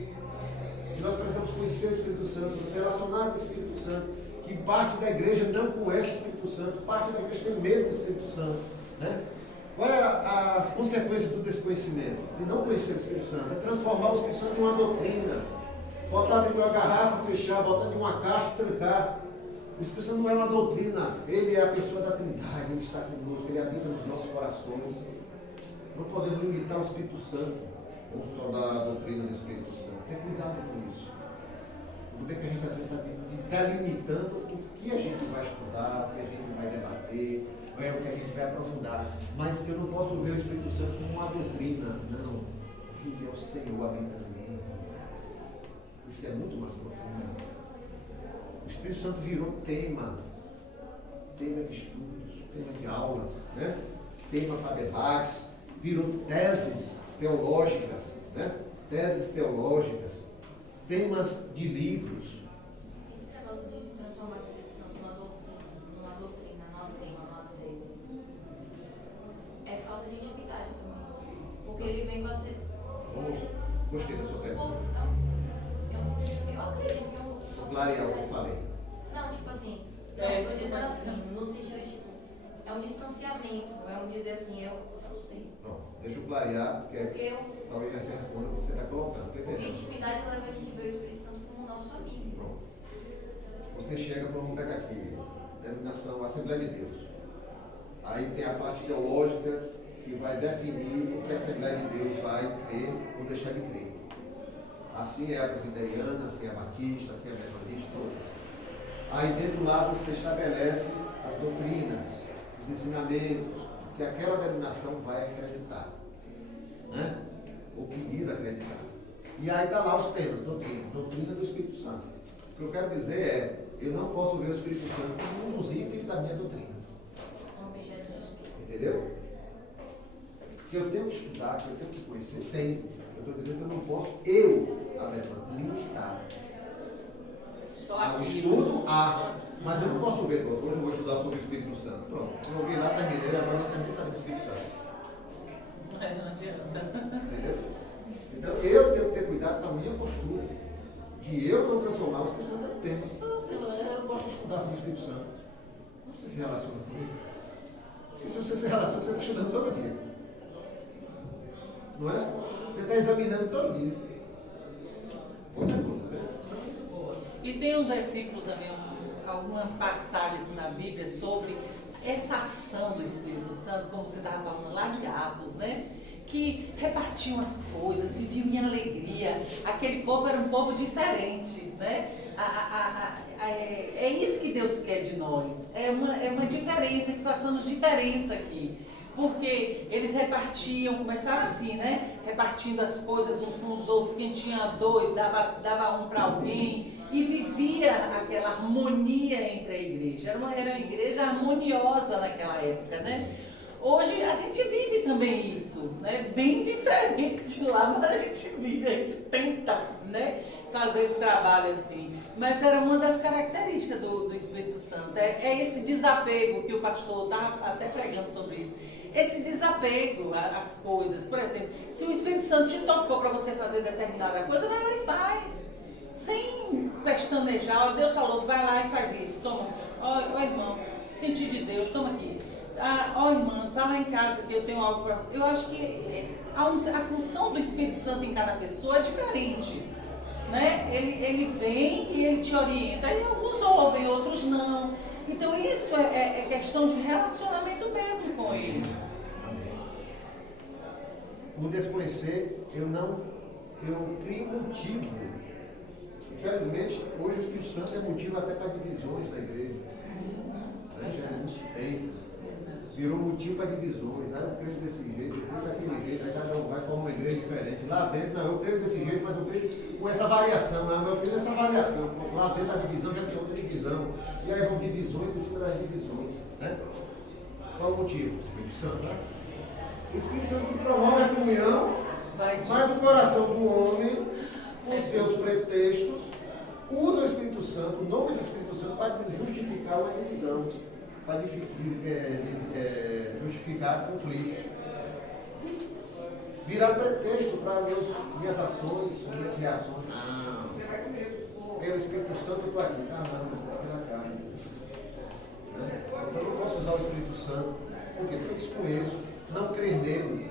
Que nós precisamos conhecer o Espírito Santo, nos relacionar com o Espírito Santo, que parte da igreja não conhece o Espírito Santo, parte da igreja tem medo do Espírito Santo. Né? Qual é as consequências do desconhecimento? De não conhecer o Espírito Santo? É transformar o Espírito Santo em uma doutrina, botar dentro de uma garrafa, fechar, botar dentro de uma caixa e trancar. O Espírito Santo não é uma doutrina, ele é a pessoa da Trindade, ele está conosco, ele habita nos nossos corações. Não podemos limitar o Espírito Santo, ou da doutrina do Espírito Santo. Tenha cuidado com isso. Tudo bem que a gente às vezes está limitando o que a gente vai estudar, o que a gente vai debater, o que a gente vai aprofundar. Mas eu não posso ver o Espírito Santo como uma doutrina. Não. Ele é o Senhor habitando em mim. Isso é muito mais profundo. O Espírito Santo virou tema de estudos, tema de aulas, né? Tema para debates, virou teses teológicas, né? Teses teológicas, temas de livros. Esse negócio de transformar o Espírito Santo numa doutrina, num tema, numa tese, é falta de intimidade também. Porque ele vem para ser. Gostei da sua pergunta. Eu acredito que é um. Clarear o que eu falei. Não, tipo assim, eu estou dizendo assim, no sentido de, tipo, é um distanciamento, é um dizer assim, eu não sei. Pronto, deixa eu clarear, porque talvez você responda o que você está colocando. Porque a intimidade leva a gente a ver o Espírito Santo como nosso amigo. Pronto. Você chega para vamos pegar aqui, denominação Assembleia de Deus. Aí tem a parte teológica que vai definir o que a Assembleia de Deus vai crer ou deixar de crer. Assim é a presbiteriana, assim é a batista, assim é a metodista, todas. Aí dentro lá você estabelece as doutrinas, os ensinamentos, que aquela denominação vai acreditar, né? O que diz acreditar. E aí está lá os temas, doutrina do Espírito Santo. O que eu quero dizer é, eu não posso ver o Espírito Santo como um dos itens da minha doutrina. Objeto de estudo. Entendeu? Que eu tenho que estudar, que eu tenho que conhecer, tenho. Eu estou dizendo que eu não posso, limitar. O estudo, mas eu não posso ver, hoje eu vou estudar sobre o Espírito Santo. Pronto, eu vi lá, terminei, agora não quero nem saber do Espírito Santo. Não adianta. Entendeu? Então eu tenho que ter cuidado com a minha postura, de eu não transformar o Espírito Santo no tema. Eu gosto de estudar sobre o Espírito Santo. Você se relaciona comigo? Porque se você se relaciona, você está estudando todo dia. Não é? Você está examinando todo dia. Boa pergunta, né? E tem um versículo também, alguma passagem assim na Bíblia sobre essa ação do Espírito Santo, como você estava falando lá de Atos, né? Que repartiam as coisas, viviam em alegria. Aquele povo era um povo diferente, né? É isso que Deus quer de nós. É uma diferença, que façamos diferença aqui. Porque eles repartiam, começaram assim, né? Repartindo as coisas uns com os outros. Quem tinha dois, dava um para alguém. E vivia aquela harmonia entre a igreja. Era uma igreja harmoniosa naquela época, né? Hoje a gente vive também isso, né? Bem diferente lá, mas a gente vive, a gente tenta, né, fazer esse trabalho assim. Mas era uma das características do Espírito Santo. É esse desapego que o pastor está até pregando sobre isso. Esse desapego às coisas. Por exemplo, se o Espírito Santo te tocou para você fazer determinada coisa, vai lá e faz. Sem pestanejar, Deus falou, vai lá e faz isso. Toma, ó irmão, senti de Deus, toma aqui. Ó irmã, vai lá em casa que eu tenho algo para... Eu acho que a função do Espírito Santo em cada pessoa é diferente. Né? Ele vem e ele te orienta. E alguns ouvem, outros não. Então isso é questão de relacionamento mesmo com ele. Por desconhecer, eu crio motivo. Infelizmente, hoje o Espírito Santo é motivo até para divisões na igreja. Né? Já é muito tempo. Virou motivo para divisões. Eu creio desse jeito, eu creio daquele jeito, aí cada um vai formar uma igreja diferente. Lá dentro, não, eu creio desse jeito, mas eu creio com essa variação. Não, eu creio nessa variação. Lá dentro da divisão já tem outra divisão. E aí vão divisões em cima das divisões. Né? Qual o motivo? O Espírito Santo, né? O Espírito Santo que promove a comunhão, mas o coração do homem, com seus pretextos, usa o Espírito Santo, o nome do Espírito Santo, para justificar uma divisão, para justificar conflitos. Virar pretexto para minhas ações, minhas reações. Não. Pelo Espírito Santo eu estou aqui. Não, mas pela carne. Né? Então eu não posso usar o Espírito Santo. Por quê? Porque eu desconheço, não crer nele.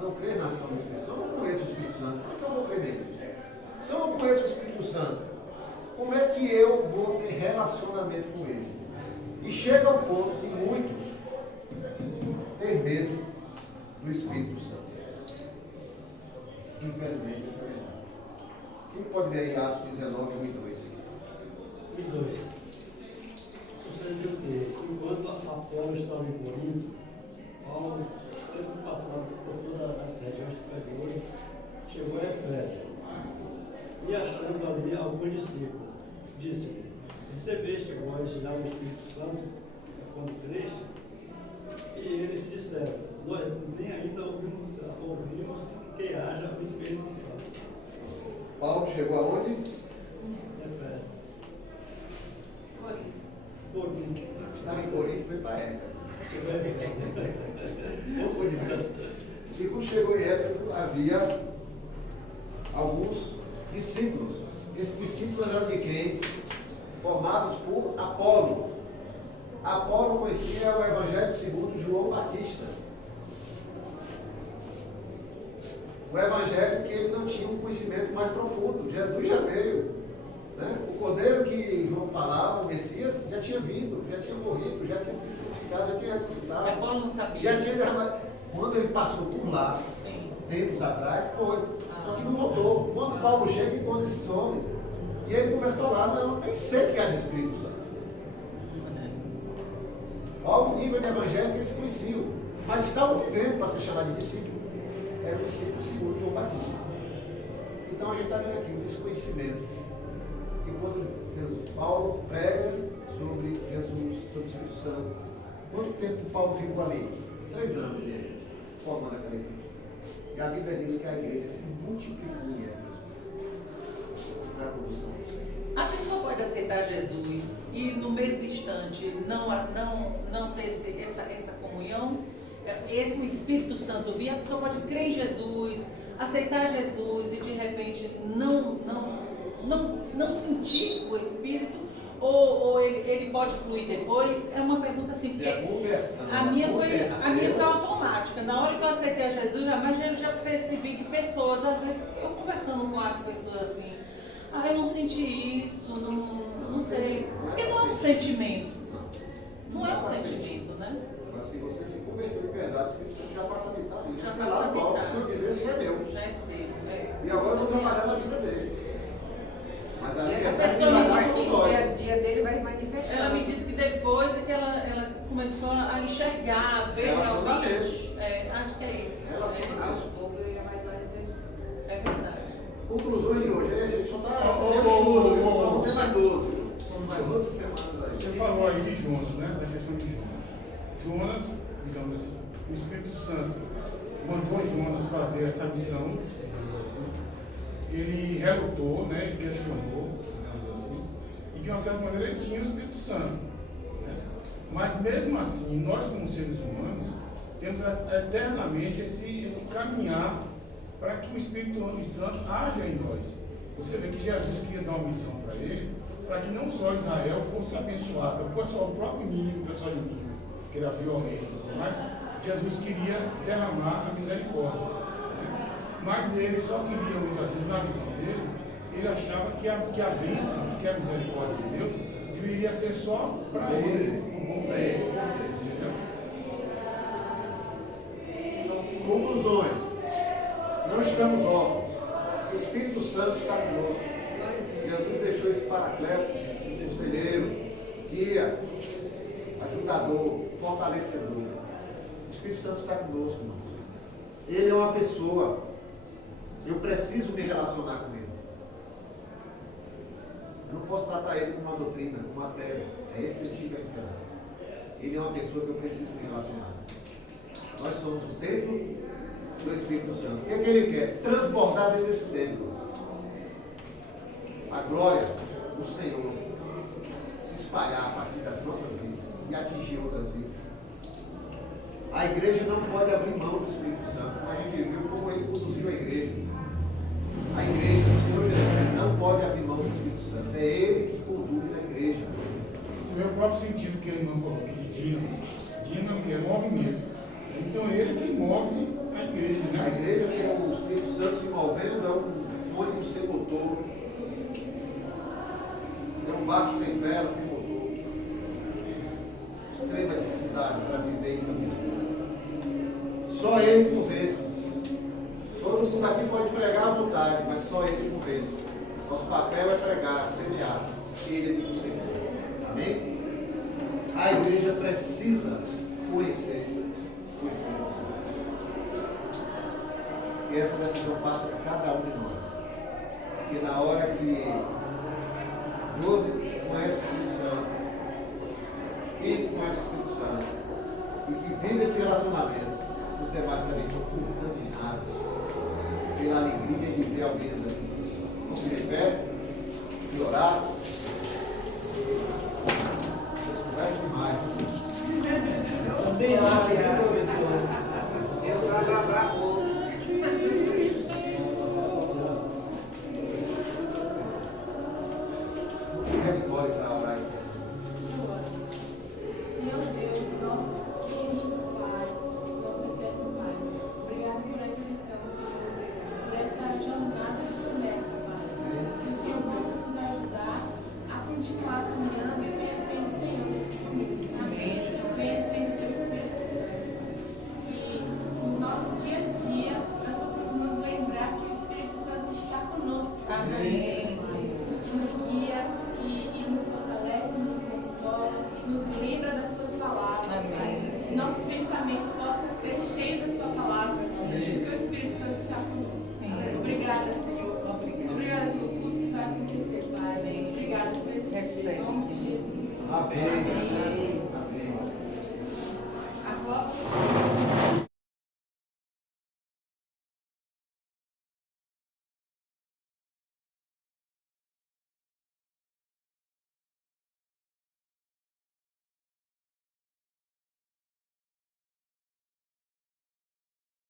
Não crer na ação do Espírito Santo. Eu não conheço o Espírito Santo. Como é que eu vou crer nele? Se eu não conheço o Espírito Santo, como é que eu vou ter relacionamento com ele? E chega ao ponto de muitos ter medo do Espírito Santo. Infelizmente, essa é a verdade. Quem pode ler aí Atos 19, 1 e 2? 1 e 2. Sucedeu que, enquanto Apolo estava em Corinto, Paulo foi passando por toda a sede aos pregadores, chegou a Efésio. E achando ali alguns discípulos, disse-lhe: recebeste agora ensinar o Espírito Santo quando creste? E eles disseram: nós nem ainda ouvimos que haja o Espírito Santo. Paulo chegou aonde? Efésio. Corinto. Estava em Corinto, foi para Éfeso. E quando chegou em Éfeso, havia alguns discípulos. Esses discípulos eram de quem? Formados por Apolo. Apolo conhecia o Evangelho segundo João Batista. O Evangelho que ele não tinha um conhecimento mais profundo. Jesus já veio. Né? O cordeiro que João falava, o Messias, já tinha vindo, já tinha morrido, já tinha sido crucificado, já tinha ressuscitado. Apolo não sabia. Já tinha derramado. Quando ele passou por lá, tempos atrás, foi. Só que não voltou. Quando Paulo chega, encontra esses homens. E ele começa a falar: não, nem sei que haja Espírito Santo. Olha o nível de evangelho que eles conheciam. Mas estavam vivendo para ser chamado de discípulo. Era o discípulo segundo João Batista. Então a gente está vendo aqui o desconhecimento. E quando Paulo prega sobre Jesus, sobre o Espírito Santo, quanto tempo Paulo ficou ali? 3 anos, formando aquela igreja. E a Bíblia diz que a igreja se multiplicou em Éfeso para a produção do Senhor. A pessoa pode aceitar Jesus e no mesmo instante não ter essa comunhão, o Espírito Santo vir, a pessoa pode crer em Jesus, aceitar Jesus e de repente não sentir o Espírito, ou ele pode fluir depois? É uma pergunta assim, porque a minha foi automática. Na hora que eu aceitei a Jesus, eu já percebi que pessoas, às vezes, eu conversando com as pessoas assim, eu não senti isso, não sei. Porque não é um sentimento. Não é um sentimento, né? Mas se você se converteu de verdade, o Espírito Santo já passa a habitar ali. Já sei passa lá, a Paulo, habitar. o Senhor dizer, isso é meu. Já é seu. E agora eu vou trabalhar na vida dele. Mas a E liberdade pessoa me de trabalhar diz com que o dia nós. a dia dele vai manifestando. Ela me disse que depois é que ela começou a enxergar, a ver Relacionamento. realmente. Acho que é isso. Relacionamento. Aos poucos ele vai manifestando. É verdade. Conclusões de hoje. Aí a gente só está primeiro estudo, viu? Vamos ter mais 12. Mais 12 semanas aí. Você falou aí de Jonas, né? Da questão de Jonas. Jonas, digamos assim, o Espírito Santo mandou Jonas fazer essa missão, digamos assim. Ele relutou, né? Ele questionou, digamos assim. E de uma certa maneira ele tinha o Espírito Santo. Né? Mas mesmo assim, nós como seres humanos, temos eternamente esse caminhar para que o Espírito Santo haja em nós. Você vê que Jesus queria dar uma missão para ele, para que não só Israel fosse abençoado, o próprio inimigo, o pessoal de Nínive, que era violento, mas Jesus queria derramar a misericórdia. Né? Mas ele só queria, muitas vezes, na visão dele, ele achava que a bênção, que a misericórdia de Deus, deveria ser só para ele, bom para ele. Entendeu? Conclusões. Não estamos órfãos. O Espírito Santo está conosco. Jesus deixou esse paracleto, conselheiro, guia, ajudador, fortalecedor. O Espírito Santo está conosco, irmãos. Ele é uma pessoa. Eu preciso me relacionar com ele. Eu não posso tratar ele como uma doutrina, como uma tese. É esse sentido que a gente dá. Ele é uma pessoa que eu preciso me relacionar. Nós somos o templo do Espírito Santo. O que é que ele quer? Transbordar dentro desse templo. A glória do Senhor se espalhar a partir das nossas vidas e atingir outras vidas. A igreja não pode abrir mão do Espírito Santo. A gente viu como ele conduziu a igreja. A igreja do Senhor Jesus não pode abrir mão do Espírito Santo. É ele que conduz a igreja. Você vê o próprio sentido que a irmã falou aqui de dínamo. Dínamo que é movimento. Então é ele que move a igreja. Né? A igreja, sem o Espírito Santo se movendo, é um ônibus sem motor. É um barco sem vela, sem motor. Extrema dificuldade para viver em caminho. Só Ele convence. Todo mundo aqui pode pregar à vontade, mas só Ele convence. Nosso papel é pregar, semear. Ele é que convencer. Amém? A igreja precisa conhecer o Espírito Santo. E essa decisão parte de cada um de nós. Porque na hora que 12 conhece o Espírito Santo, quem conhece o Espírito Santo e que vive esse relacionamento, os demais também são contaminados pela alegria de ver alguém andando com o Espírito Santo. Vamos de pé e orar. Conversa demais. Também acho, né, professor? Eu vou abrir pouco. Quem é que pode para orar isso? Senhor Deus, nosso querido Pai, nosso eterno Pai, obrigado por essa missão, Senhor, por essa jornada que começa, Pai. Que o Senhor possa nos ajudar a continuar caminhando e conhecendo o Senhor nesses momentos. Amém. Conhecendo o Teu Espírito Santo. Que no nosso dia a dia nós possamos nos lembrar que o Espírito Santo está conosco. Amém.